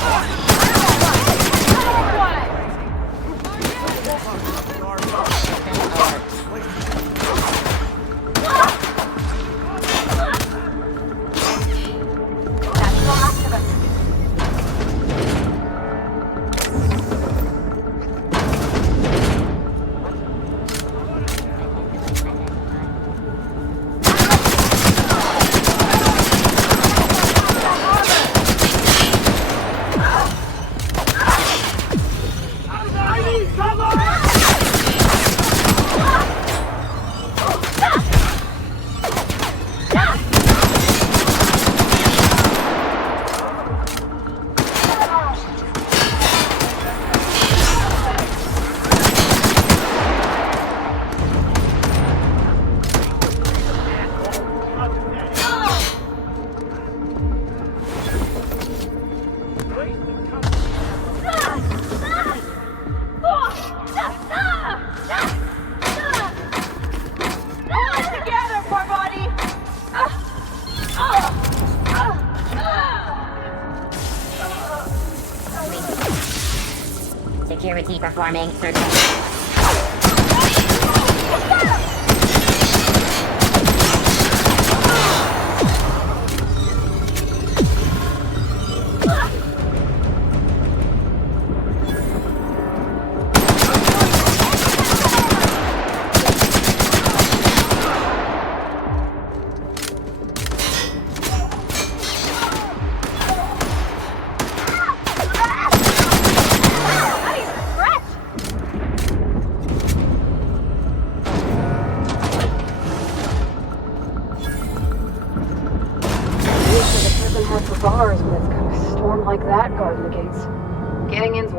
Security performing search.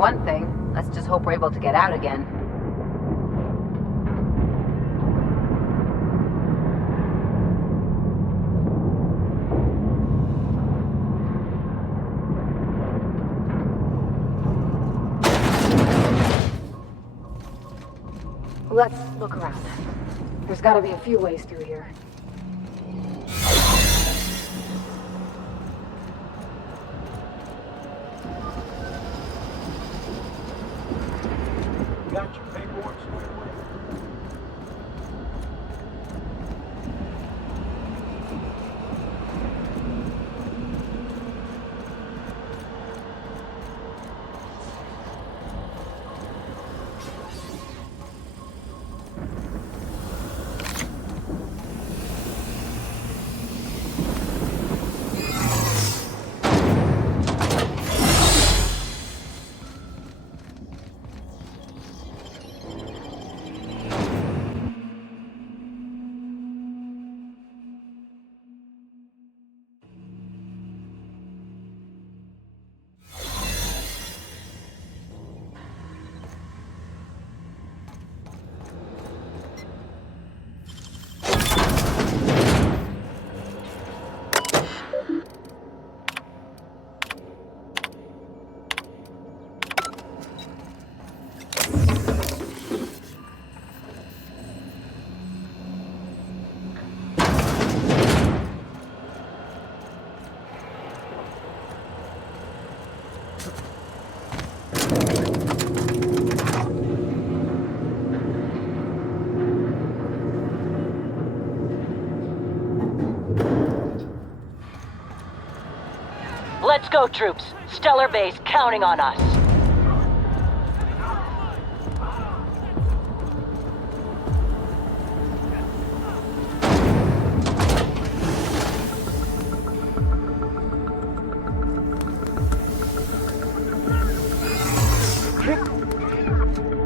one thing. Let's just hope we're able to get out again. Let's look around. There's gotta be a few ways through here. Got your paperwork squared away? Let's go, troops. Stellar Base counting on us.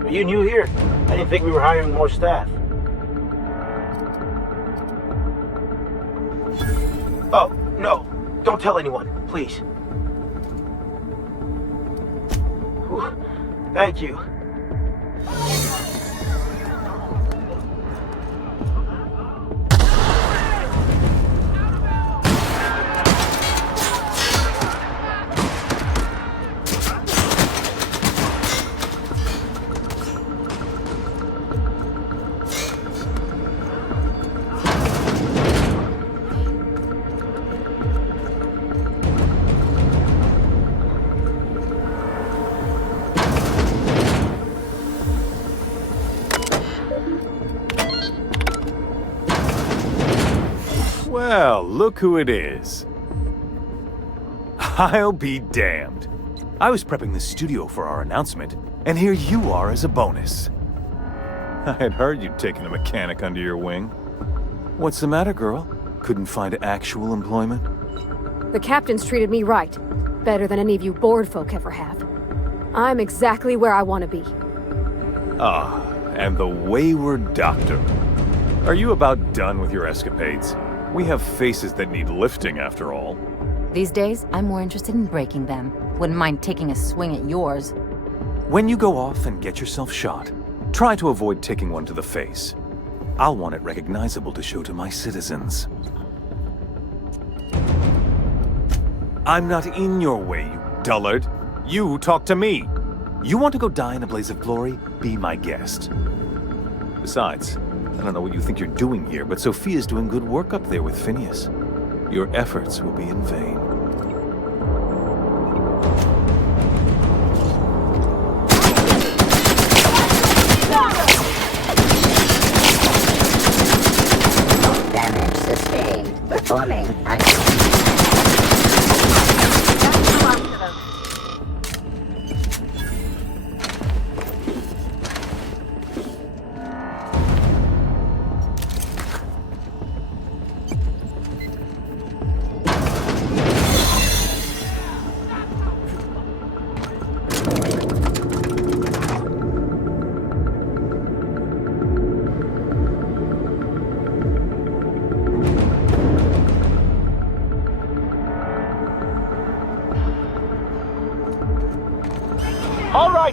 Are you new here? I didn't think we were hiring more staff. Oh, no. Don't tell anyone, please. Whew. Thank you. Well, look who it is. I'll be damned. I was prepping the studio for our announcement, and here you are as a bonus. I had heard you'd taken a mechanic under your wing. What's the matter, girl? Couldn't find actual employment? The captain's treated me right. Better than any of you bored folk ever have. I'm exactly where I want to be. Ah, and the wayward doctor. Are you about done with your escapades? We have faces that need lifting, after all. These days, I'm more interested in breaking them. Wouldn't mind taking a swing at yours. When you go off and get yourself shot, try to avoid taking one to the face. I'll want it recognizable to show to my citizens. I'm not in your way, you dullard. You talk to me. You want to go die in a blaze of glory? Be my guest. Besides, I don't know what you think you're doing here, but Sophia's doing good work up there with Phineas. Your efforts will be in vain. Damage sustained. Performing.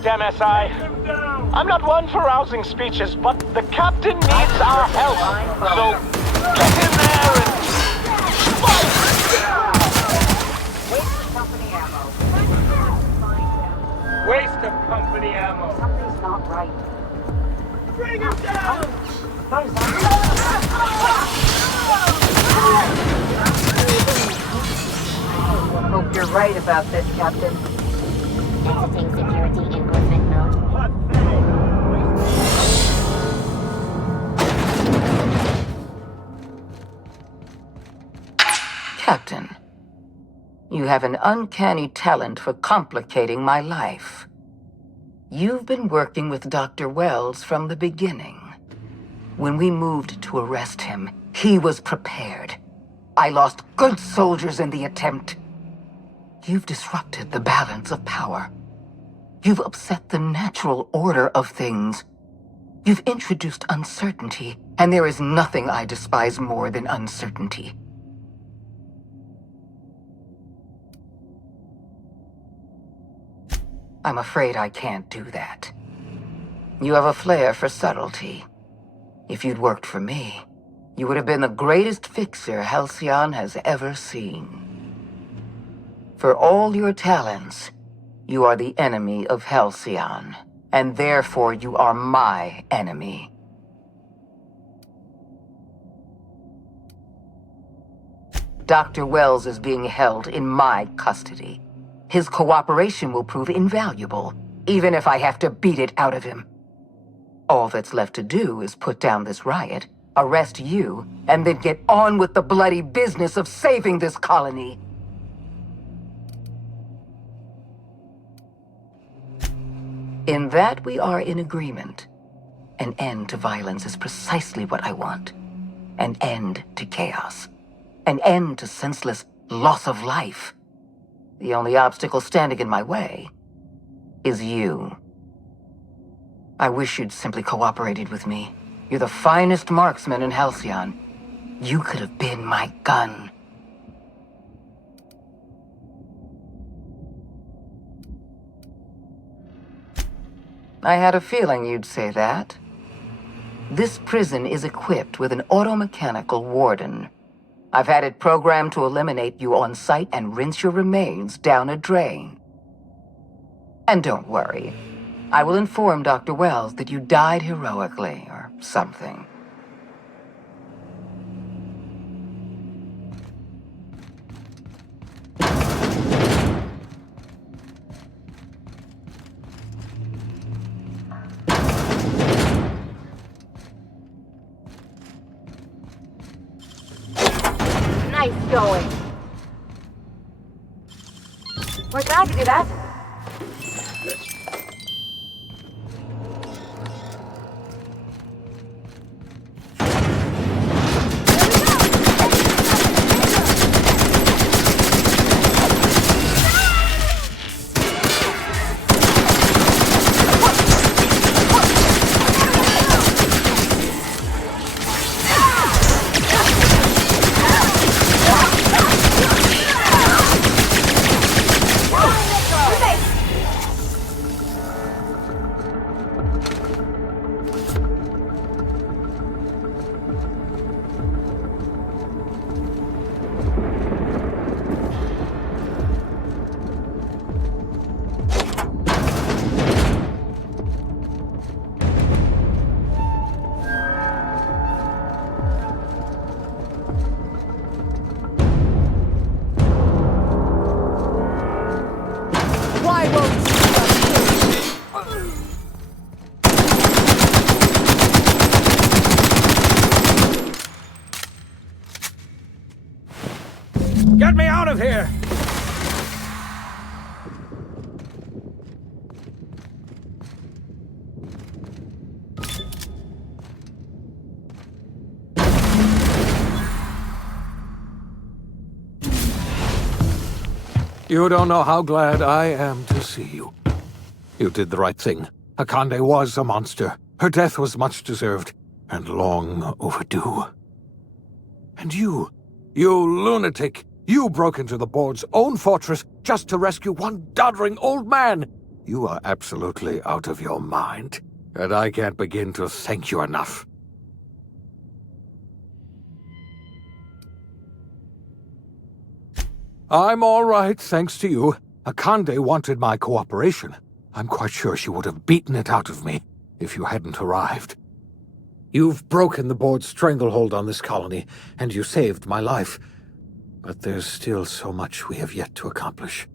MSI. I'm not one for rousing speeches, but the captain needs our help. So, get in there and fight! Waste of company ammo. Waste of company ammo. Something's not right. Bring him down! Hope you're right about this, Captain. Exiting security enforcement mode. Captain, you have an uncanny talent for complicating my life. You've been working with Dr. Wells from the beginning. When we moved to arrest him, he was prepared. I lost good soldiers in the attempt. You've disrupted the balance of power. You've upset the natural order of things. You've introduced uncertainty, and there is nothing I despise more than uncertainty. I'm afraid I can't do that. You have a flair for subtlety. If you'd worked for me, you would have been the greatest fixer Halcyon has ever seen. For all your talents, you are the enemy of Halcyon, and therefore you are my enemy. Dr. Wells is being held in my custody. His cooperation will prove invaluable, even if I have to beat it out of him. All that's left to do is put down this riot, arrest you, and then get on with the bloody business of saving this colony. In that we are in agreement. An end to violence is precisely what I want. An end to chaos. An end to senseless loss of life. The only obstacle standing in my way is you. I wish you'd simply cooperated with me. You're the finest marksman in Halcyon. You could have been my gun. I had a feeling you'd say that. This prison is equipped with an automechanical warden. I've had it programmed to eliminate you on sight and rinse your remains down a drain. And don't worry. I will inform Dr. Wells that you died heroically, or something. Nice going. We're glad to do that. Get me out of here! You don't know how glad I am to see you. You did the right thing. Akande was a monster. Her death was much deserved, and long overdue. And you lunatic, you broke into the board's own fortress just to rescue one doddering old man. You are absolutely out of your mind, and I can't begin to thank you enough. I'm all right, thanks to you. Akande wanted my cooperation. I'm quite sure she would have beaten it out of me if you hadn't arrived. You've broken the board's stranglehold on this colony, and you saved my life. But there's still so much we have yet to accomplish.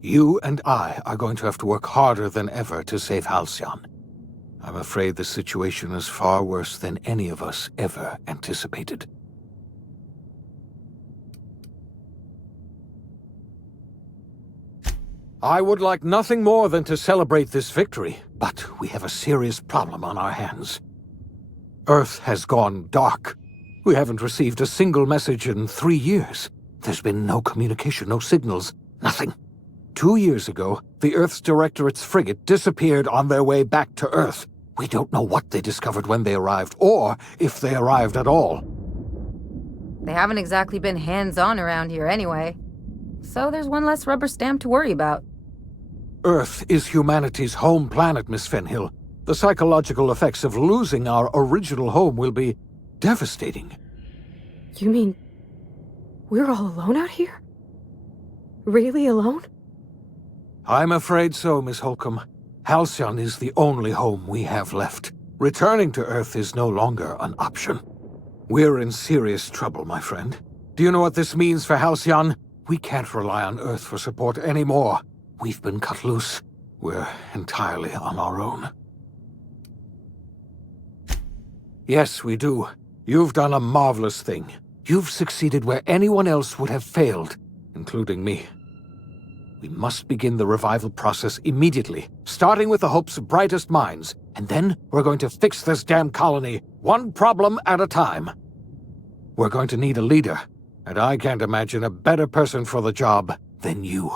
You and I are going to have to work harder than ever to save Halcyon. I'm afraid the situation is far worse than any of us ever anticipated. I would like nothing more than to celebrate this victory, but we have a serious problem on our hands. Earth has gone dark. We haven't received a single message in 3 years. There's been no communication, no signals, nothing. 2 years ago, the Earth's Directorate's frigate disappeared on their way back to Earth. We don't know what they discovered when they arrived, or if they arrived at all. They haven't exactly been hands-on around here anyway. So there's one less rubber stamp to worry about. Earth is humanity's home planet, Miss Fenhill. The psychological effects of losing our original home will be devastating. You mean we're all alone out here? Really alone? I'm afraid so, Miss Holcomb. Halcyon is the only home we have left. Returning to Earth is no longer an option. We're in serious trouble, my friend. Do you know what this means for Halcyon? We can't rely on Earth for support anymore. We've been cut loose. We're entirely on our own. Yes, we do. You've done a marvelous thing. You've succeeded where anyone else would have failed, including me. We must begin the revival process immediately, starting with the Hope's brightest minds, and then we're going to fix this damn colony, one problem at a time. We're going to need a leader, and I can't imagine a better person for the job than you.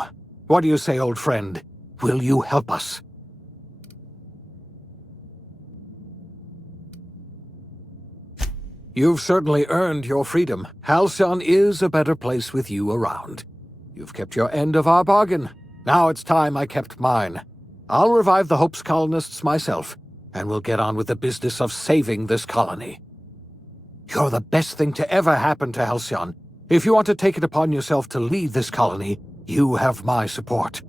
What do you say, old friend? Will you help us? You've certainly earned your freedom. Halcyon is a better place with you around. You've kept your end of our bargain. Now it's time I kept mine. I'll revive the Hope's colonists myself, and we'll get on with the business of saving this colony. You're the best thing to ever happen to Halcyon. If you want to take it upon yourself to lead this colony, you have my support.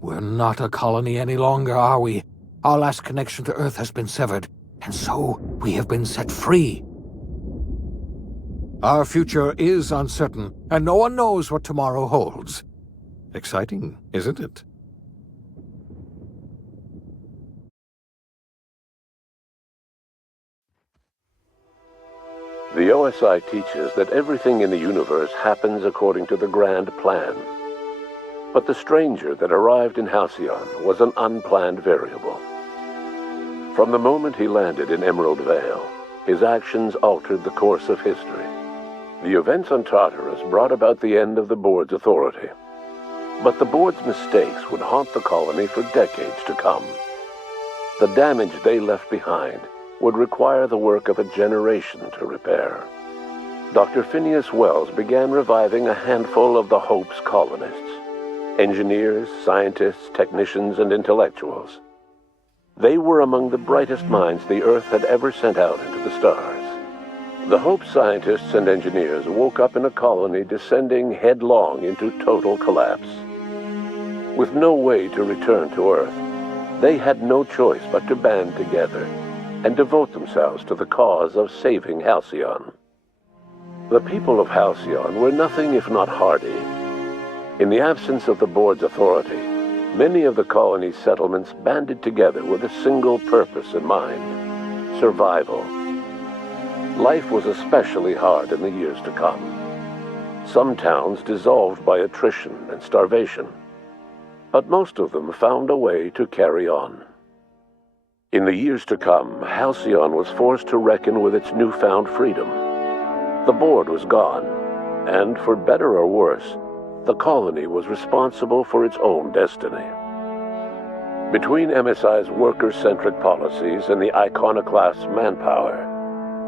We're not a colony any longer, are we? Our last connection to Earth has been severed, and so we have been set free. Our future is uncertain, and no one knows what tomorrow holds. Exciting, isn't it? The OSI teaches that everything in the universe happens according to the grand plan. But the stranger that arrived in Halcyon was an unplanned variable. From the moment he landed in Emerald Vale, his actions altered the course of history. The events on Tartarus brought about the end of the board's authority. But the board's mistakes would haunt the colony for decades to come. The damage they left behind would require the work of a generation to repair. Dr. Phineas Wells began reviving a handful of the Hope's colonists. Engineers, scientists, technicians, and intellectuals. They were among the brightest minds the Earth had ever sent out into the stars. The Hope scientists and engineers woke up in a colony descending headlong into total collapse. With no way to return to Earth, they had no choice but to band together and devote themselves to the cause of saving Halcyon. The people of Halcyon were nothing if not hardy. In the absence of the board's authority, many of the colony's settlements banded together with a single purpose in mind: survival. Life was especially hard in the years to come. Some towns dissolved by attrition and starvation, but most of them found a way to carry on. In the years to come, Halcyon was forced to reckon with its newfound freedom. The board was gone, and for better or worse, the colony was responsible for its own destiny. Between MSI's worker-centric policies and the iconoclast's manpower,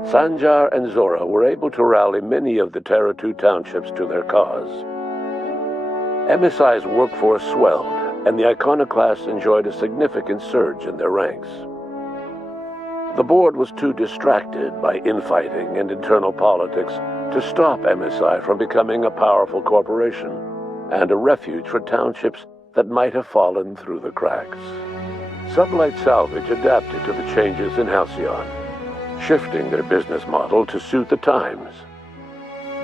Sanjar and Zora were able to rally many of the Terra 2 townships to their cause. MSI's workforce swelled, and the iconoclasts enjoyed a significant surge in their ranks. The board was too distracted by infighting and internal politics to stop MSI from becoming a powerful corporation and a refuge for townships that might have fallen through the cracks. Sublight Salvage adapted to the changes in Halcyon, shifting their business model to suit the times.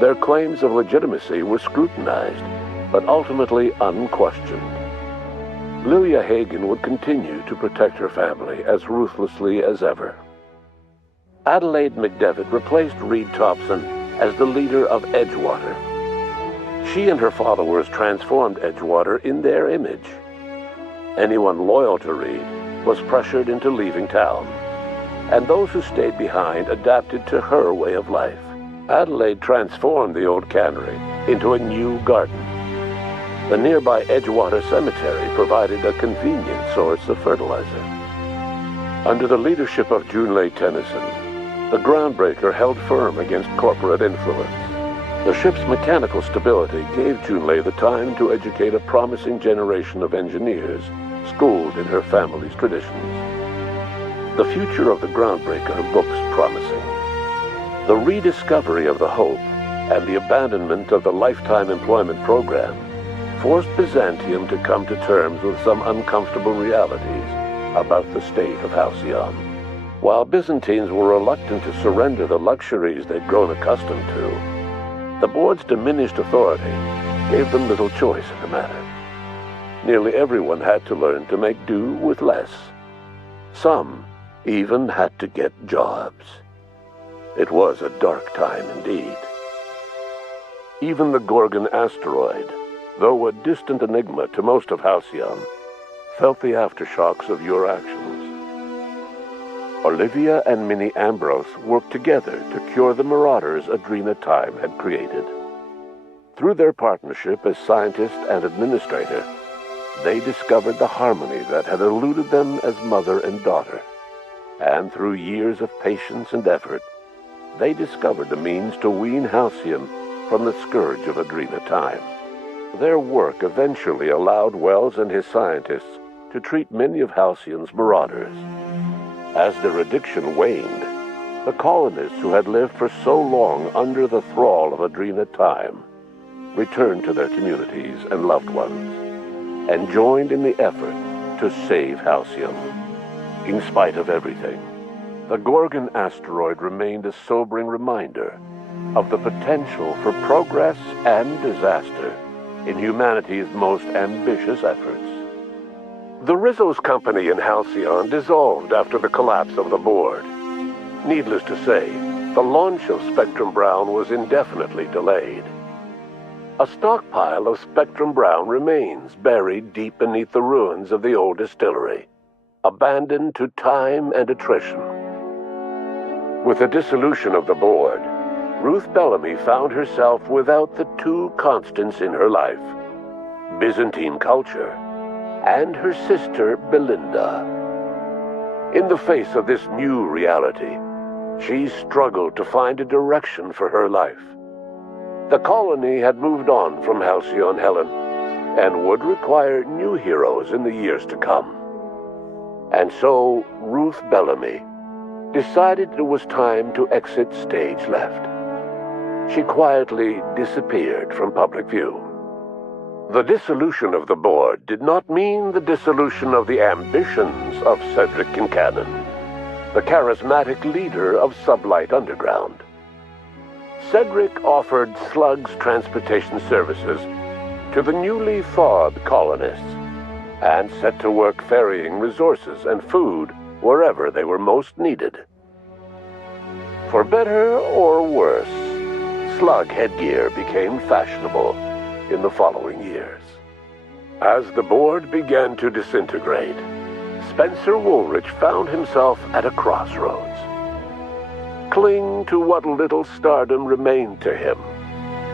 Their claims of legitimacy were scrutinized, but ultimately unquestioned. Lilia Hagen would continue to protect her family as ruthlessly as ever. Adelaide McDevitt replaced Reed Thompson as the leader of Edgewater. She and her followers transformed Edgewater in their image. Anyone loyal to Reed was pressured into leaving town, and those who stayed behind adapted to her way of life. Adelaide transformed the old cannery into a new garden. The nearby Edgewater Cemetery provided a convenient source of fertilizer. Under the leadership of Junlei Tennyson, the Groundbreaker held firm against corporate influence. The ship's mechanical stability gave Junlei the time to educate a promising generation of engineers schooled in her family's traditions. The future of the Groundbreaker looks promising. The rediscovery of the Hope and the abandonment of the Lifetime Employment Program forced Byzantium to come to terms with some uncomfortable realities about the state of Halcyon. While Byzantines were reluctant to surrender the luxuries they'd grown accustomed to, the board's diminished authority gave them little choice in the matter. Nearly everyone had to learn to make do with less. Some even had to get jobs. It was a dark time indeed. Even the Gorgon asteroid, though a distant enigma to most of Halcyon, felt the aftershocks of your actions. Olivia and Minnie Ambrose worked together to cure the marauders Adrena Time had created. Through their partnership as scientist and administrator, they discovered the harmony that had eluded them as mother and daughter. And through years of patience and effort, they discovered the means to wean Halcyon from the scourge of Adrena Time. Their work eventually allowed Wells and his scientists to treat many of Halcyon's marauders. As their addiction waned, the colonists who had lived for so long under the thrall of Adrena Time returned to their communities and loved ones, and joined in the effort to save Halcyon. In spite of everything, the Gorgon asteroid remained a sobering reminder of the potential for progress and disaster in humanity's most ambitious efforts. The Rizzo's company in Halcyon dissolved after the collapse of the board. Needless to say, the launch of Spectrum Brown was indefinitely delayed. A stockpile of Spectrum Brown remains buried deep beneath the ruins of the old distillery, abandoned to time and attrition. With the dissolution of the board, Ruth Bellamy found herself without the two constants in her life, Byzantine culture and her sister Belinda. In the face of this new reality, she struggled to find a direction for her life. The colony had moved on from Halcyon Helen and would require new heroes in the years to come. And so Ruth Bellamy decided it was time to exit stage left. She quietly disappeared from public view. The dissolution of the board did not mean the dissolution of the ambitions of Cedric Kincannon, the charismatic leader of Sublight Underground. Cedric offered Slug's transportation services to the newly thawed colonists and set to work ferrying resources and food wherever they were most needed. For better or worse, slug headgear became fashionable in the following years. As the board began to disintegrate, Spencer Woolrich found himself at a crossroads. Cling to what little stardom remained to him,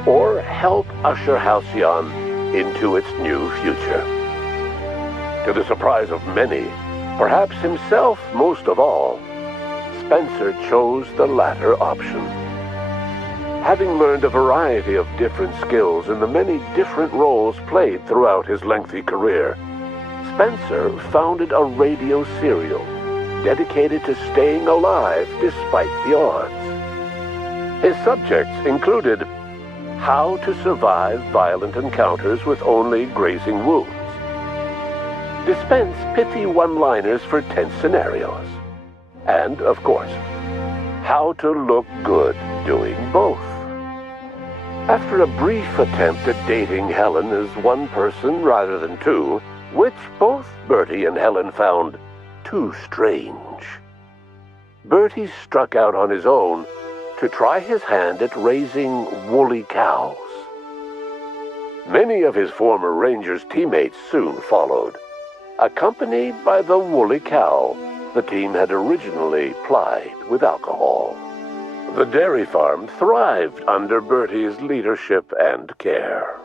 or help usher Halcyon into its new future. To the surprise of many, perhaps himself most of all, Spencer chose the latter option. Having learned a variety of different skills in the many different roles played throughout his lengthy career, Spencer founded a radio serial dedicated to staying alive despite the odds. His subjects included how to survive violent encounters with only grazing wounds, dispense pithy one-liners for tense scenarios, and, of course, how to look good doing both. After a brief attempt at dating Helen as one person rather than two, which both Bertie and Helen found too strange, Bertie struck out on his own to try his hand at raising woolly cows. Many of his former Rangers teammates soon followed, accompanied by the woolly cow the team had originally plied with alcohol. The dairy farm thrived under Bertie's leadership and care.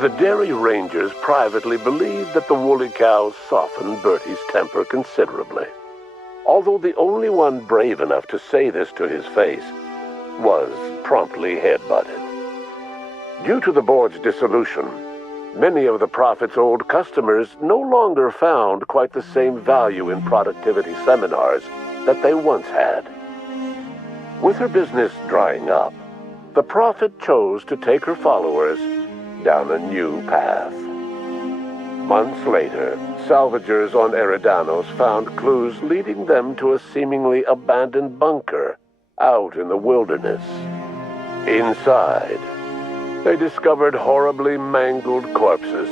The Dairy Rangers privately believed that the woolly cows softened Bertie's temper considerably, although the only one brave enough to say this to his face was promptly headbutted. Due to the board's dissolution, many of the Prophet's old customers no longer found quite the same value in productivity seminars that they once had. With her business drying up, the Prophet chose to take her followers down a new path. Months later, salvagers on Eridanos found clues leading them to a seemingly abandoned bunker out in the wilderness. Inside, they discovered horribly mangled corpses,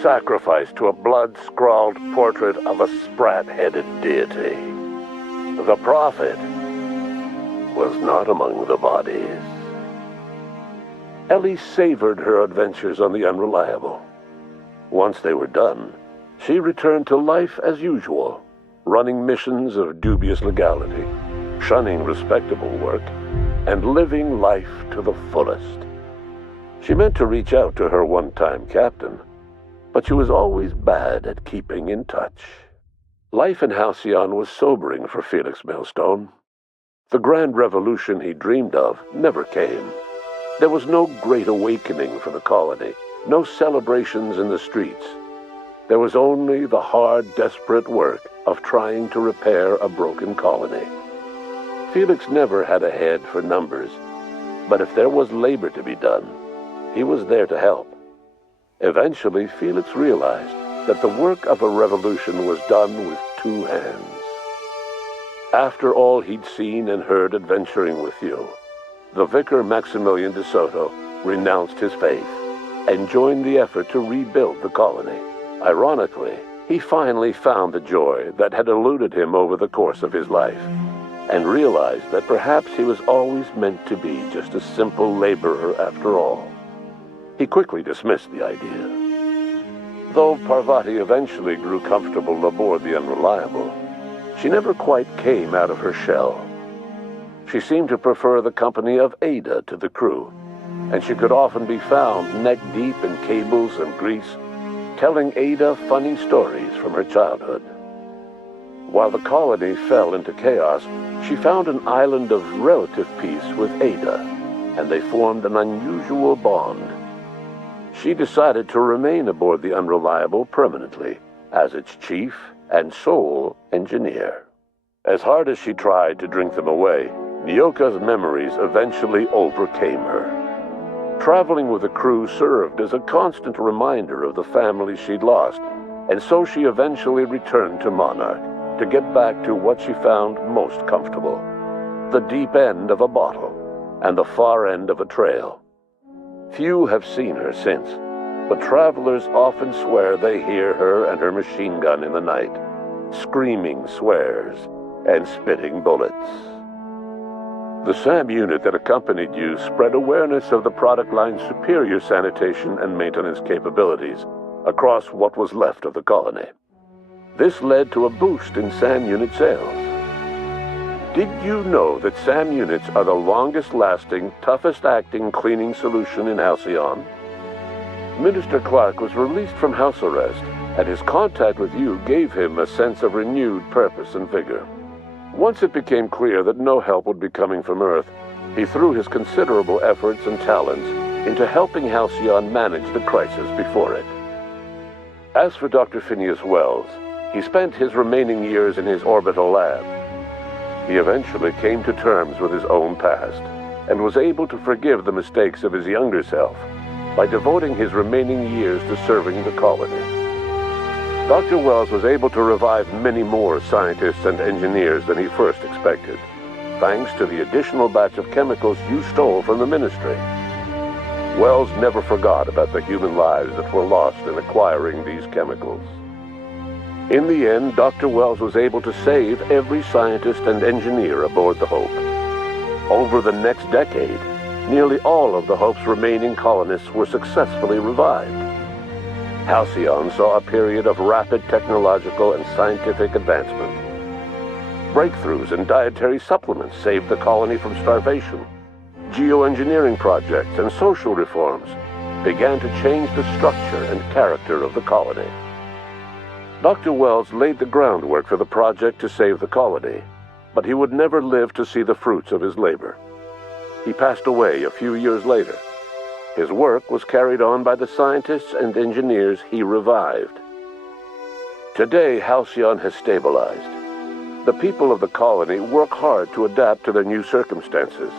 sacrificed to a blood-scrawled portrait of a sprat-headed deity. The Prophet was not among the bodies. Ellie savored her adventures on the Unreliable. Once they were done, she returned to life as usual, running missions of dubious legality, shunning respectable work, and living life to the fullest. She meant to reach out to her one-time captain, but she was always bad at keeping in touch. Life in Halcyon was sobering for Felix Millstone. The grand revolution he dreamed of never came. There was no great awakening for the colony, no celebrations in the streets. There was only the hard, desperate work of trying to repair a broken colony. Felix never had a head for numbers, but if there was labor to be done, he was there to help. Eventually, Felix realized that the work of a revolution was done with two hands. After all he'd seen and heard adventuring with you, the vicar Maximilian de Soto renounced his faith and joined the effort to rebuild the colony. Ironically, he finally found the joy that had eluded him over the course of his life, and realized that perhaps he was always meant to be just a simple laborer after all. He quickly dismissed the idea. Though Parvati eventually grew comfortable aboard the Unreliable, she never quite came out of her shell. She seemed to prefer the company of Ada to the crew, and she could often be found neck-deep in cables and grease, telling Ada funny stories from her childhood. While the colony fell into chaos, she found an island of relative peace with Ada, and they formed an unusual bond. She decided to remain aboard the Unreliable permanently, as its chief and sole engineer. As hard as she tried to drink them away, Nyoka's memories eventually overcame her. Traveling with the crew served as a constant reminder of the family she'd lost, and so she eventually returned to Monarch to get back to what she found most comfortable: the deep end of a bottle and the far end of a trail. Few have seen her since, but travelers often swear they hear her and her machine gun in the night, screaming swears and spitting bullets. The SAM unit that accompanied you spread awareness of the product line's superior sanitation and maintenance capabilities across what was left of the colony. This led to a boost in SAM unit sales. Did you know that SAM units are the longest-lasting, toughest-acting cleaning solution in Halcyon? Minister Clark was released from house arrest, and his contact with you gave him a sense of renewed purpose and vigor. Once it became clear that no help would be coming from Earth, he threw his considerable efforts and talents into helping Halcyon manage the crisis before it. As for Dr. Phineas Wells, he spent his remaining years in his orbital lab. He eventually came to terms with his own past and was able to forgive the mistakes of his younger self by devoting his remaining years to serving the colony. Dr. Wells was able to revive many more scientists and engineers than he first expected, thanks to the additional batch of chemicals you stole from the Ministry. Wells never forgot about the human lives that were lost in acquiring these chemicals. In the end, Dr. Wells was able to save every scientist and engineer aboard the Hope. Over the next decade, nearly all of the Hope's remaining colonists were successfully revived. Halcyon saw a period of rapid technological and scientific advancement. Breakthroughs in dietary supplements saved the colony from starvation. Geoengineering projects and social reforms began to change the structure and character of the colony. Dr. Wells laid the groundwork for the project to save the colony, but he would never live to see the fruits of his labor. He passed away a few years later. His work was carried on by the scientists and engineers he revived. Today, Halcyon has stabilized. The people of the colony work hard to adapt to their new circumstances.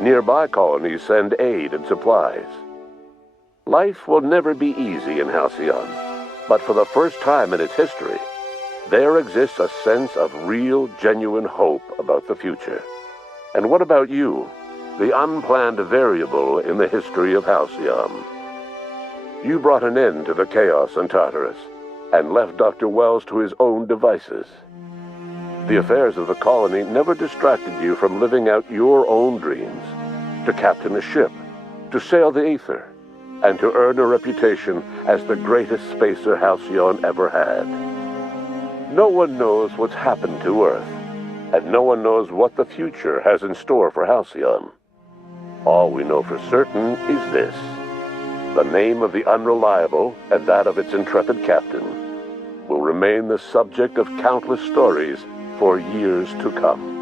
Nearby colonies send aid and supplies. Life will never be easy in Halcyon, but for the first time in its history, there exists a sense of real, genuine hope about the future. And what about you, the unplanned variable in the history of Halcyon? You brought an end to the chaos on Tartarus and left Dr. Wells to his own devices. The affairs of the colony never distracted you from living out your own dreams, to captain a ship, to sail the ether, and to earn a reputation as the greatest spacer Halcyon ever had. No one knows what's happened to Earth, and no one knows what the future has in store for Halcyon. All we know for certain is this: the name of the Unreliable and that of its intrepid captain will remain the subject of countless stories for years to come.